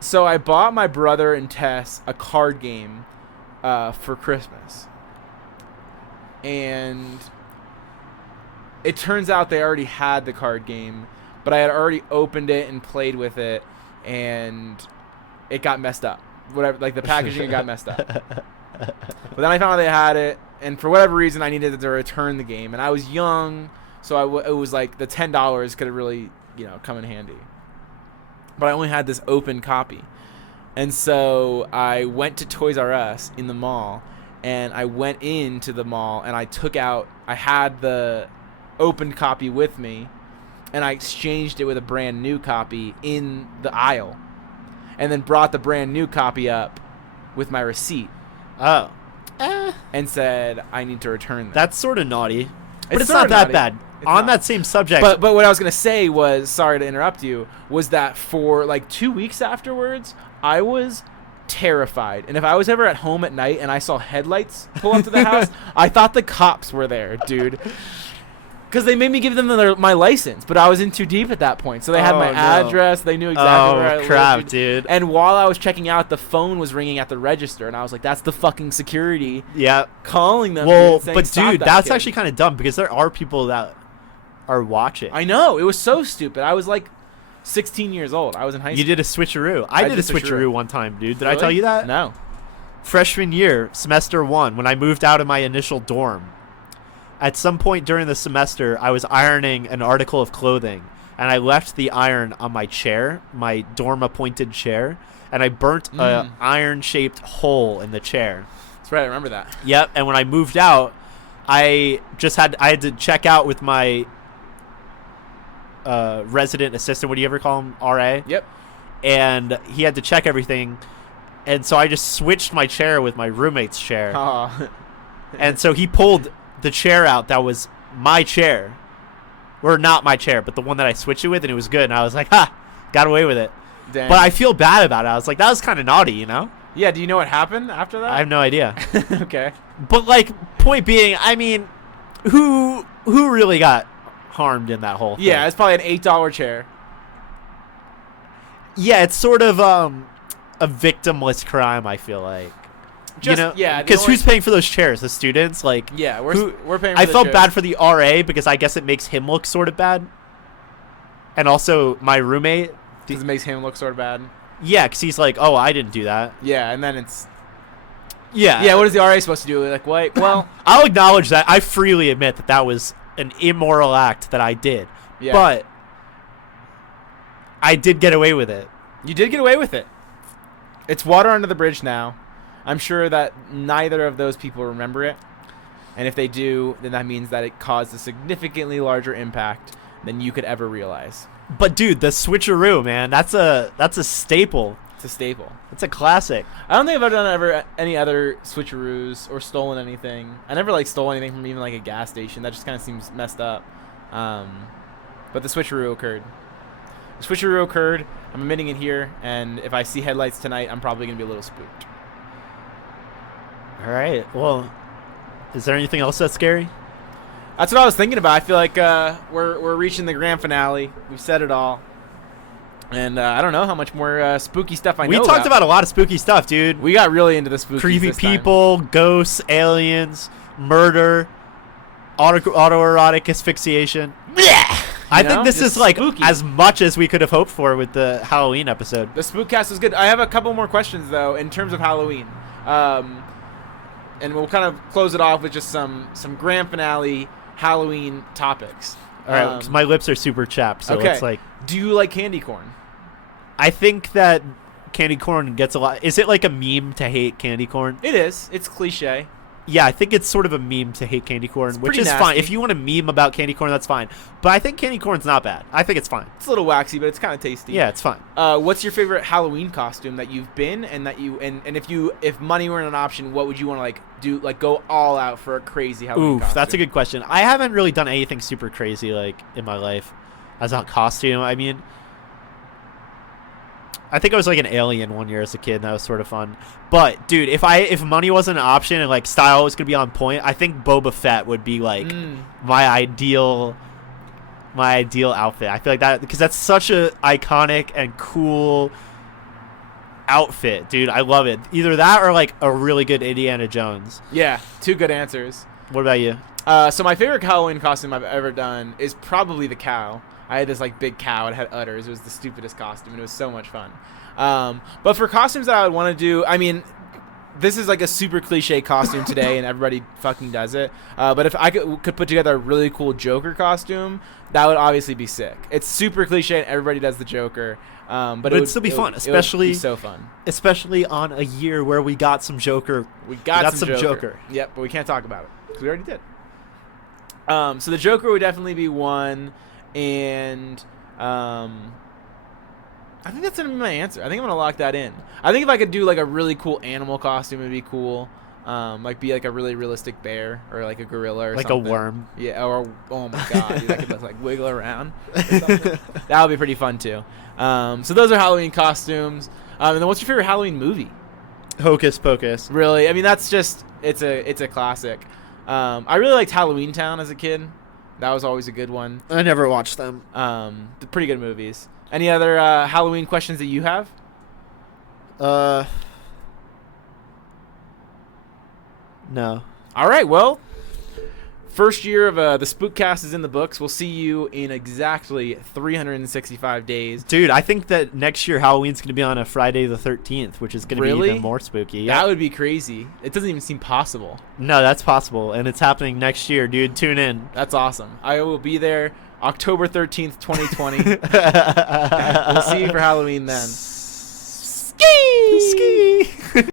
So I bought my brother and Tess a card game for Christmas. And it turns out they already had the card game, but I had already opened it and played with it, and it got messed up. Whatever, like the packaging got messed up. But then I found out they had it, and for whatever reason, I needed to return the game. And I was young, so it was like the $10 could have really, come in handy. But I only had this open copy. And so I went to Toys R Us in the mall, and I went into the mall, and I had the opened copy with me, and I exchanged it with a brand new copy in the aisle, and then brought the brand new copy up with my receipt. Oh. And said, I need to return that. That's sort of naughty. But it's sorta not that naughty. bad. It's On not. that same subject. But what I was going to say was, sorry to interrupt you, was that for like 2 weeks afterwards, I was terrified. And if I was ever at home at night and I saw headlights pull up to the house, I thought the cops were there, dude. Because they made me give them my license, but I was in too deep at that point. So they had my address. They knew exactly where I lived. Oh, crap, dude. And while I was checking out, the phone was ringing at the register. And I was like, that's the fucking security Yeah. calling them. Well, saying, but "Stop dude, that that's kid." actually kind of dumb because there are people that are watching. I know. It was so stupid. I was like 16 years old. I was in high school. You did a switcheroo. I did a switcheroo one time, dude. Did I tell you that? No. Freshman year, semester 1, when I moved out of my initial dorm. At some point during the semester, I was ironing an article of clothing, and I left the iron on my chair, my dorm-appointed chair, and I burnt a iron-shaped hole in the chair. That's right. I remember that. Yep. And when I moved out, I had to check out with my resident assistant. What do you ever call him? RA. Yep. And he had to check everything, and so I just switched my chair with my roommate's chair. And so he pulled the chair out that was my chair, or not my chair, but the one that I switched it with, and it was good. And I was like, ha, got away with it. Dang. But I feel bad about it. I was like, that was kind of naughty, you know? Yeah. Do you know what happened after that? I have no idea. Okay. But like, point being, I mean, who really got harmed in that whole thing? Yeah, it's probably an $8 chair. Yeah, it's sort of a victimless crime, I feel like. Yeah, because who's paying for those chairs? The students, like. Yeah, we're paying. For I the felt chairs. bad for the RA because I guess it makes him look sort of bad, and also my roommate. Because it makes him look sort of bad. Yeah, because he's like, oh, I didn't do that. Yeah, and then it's. Yeah. Yeah, what is the RA supposed to do? Like, what? Well, I'll acknowledge that. I freely admit that was an immoral act that I did. yeah. But I did get away with it. You did get away with it. It's water under the bridge now. I'm sure that neither of those people remember it. And if they do, then that means that it caused a significantly larger impact than you could ever realize. But dude, the switcheroo, man, that's a staple. It's a staple. It's a classic. I don't think I've ever done any other switcheroos or stolen anything. I never stole anything from even a gas station. That just kind of seems messed up. But the switcheroo occurred. The switcheroo occurred. I'm admitting it here, and if I see headlights tonight, I'm probably gonna be a little spooked. All right. Well, is there anything else that's scary? That's what I was thinking about. I feel like we're reaching the grand finale. We've said it all, and I don't know how much more spooky stuff I know. We talked about a lot of spooky stuff, dude. We got really into the spooky. Creepy people, ghosts, aliens, murder, autoerotic asphyxiation. I think this is spooky. as much as we could have hoped for with the Halloween episode. The Spookcast was good. I have a couple more questions though in terms of Halloween, and we'll kind of close it off with just some grand finale Halloween topics. All right, 'cause my lips are super chapped, so okay. it's like. Do you like candy corn? I think that candy corn gets a lot. Is it like a meme to hate candy corn? It is. It's cliche. Yeah, I think it's sort of a meme to hate candy corn, which pretty is nasty. fine. If you want to meme about candy corn, that's fine. But I think candy corn's not bad. I think it's fine. It's a little waxy, but it's kind of tasty. Yeah, it's fine. What's your favorite Halloween costume that you've been and that you and if money weren't an option, what would you want to do? Like go all out for a crazy Halloween Oof, costume? that's a good question. I haven't really done anything super crazy in my life as a costume. I mean, I think I was like an alien one year as a kid, and that was sort of fun. But dude, if money wasn't an option and like style was gonna be on point, I think Boba Fett would be like my ideal outfit. I feel like that because that's such a iconic and cool outfit, dude. I love it. Either that or like a really good Indiana Jones. Yeah, 2 good answers. What about you? So my favorite Halloween costume I've ever done is probably the cow. I had this like big cow. It had udders. It was the stupidest costume, and it was so much fun. But for costumes that I would want to do, I mean, this is like a super cliche costume today, and everybody fucking does it. But if I could put together a really cool Joker costume, that would obviously be sick. It's super cliche, and everybody does the Joker. But it'd still be fun, especially it would be so fun, especially on a year where we got some Joker. We got some Joker. Yep, but we can't talk about it because we already did. So the Joker would definitely be one, and I think that's gonna be my answer. I think I'm gonna lock that in. I think if I could do like a really cool animal costume, it'd be cool. Like be like a really realistic bear or like a gorilla or like something. a worm. Yeah. Or oh my god, dude, I could just like wiggle around. Or something. That would be pretty fun too. So those are Halloween costumes. And then what's your favorite Halloween movie? Hocus Pocus. Really? I mean, that's just it's a classic. I really liked Halloween Town as a kid. That was always a good one. I never watched them. The pretty good movies. Any other Halloween questions that you have? No. All right. Well, first year of the Spookcast is in the books. We'll see you in exactly 365 days. Dude, I think that next year Halloween's going to be on a Friday the 13th, which is going to be even more spooky. That would be crazy. It doesn't even seem possible. No, that's possible, and it's happening next year, dude. Tune in. That's awesome. I will be there October 13th, 2020. We'll see you for Halloween then. Ski! Ski!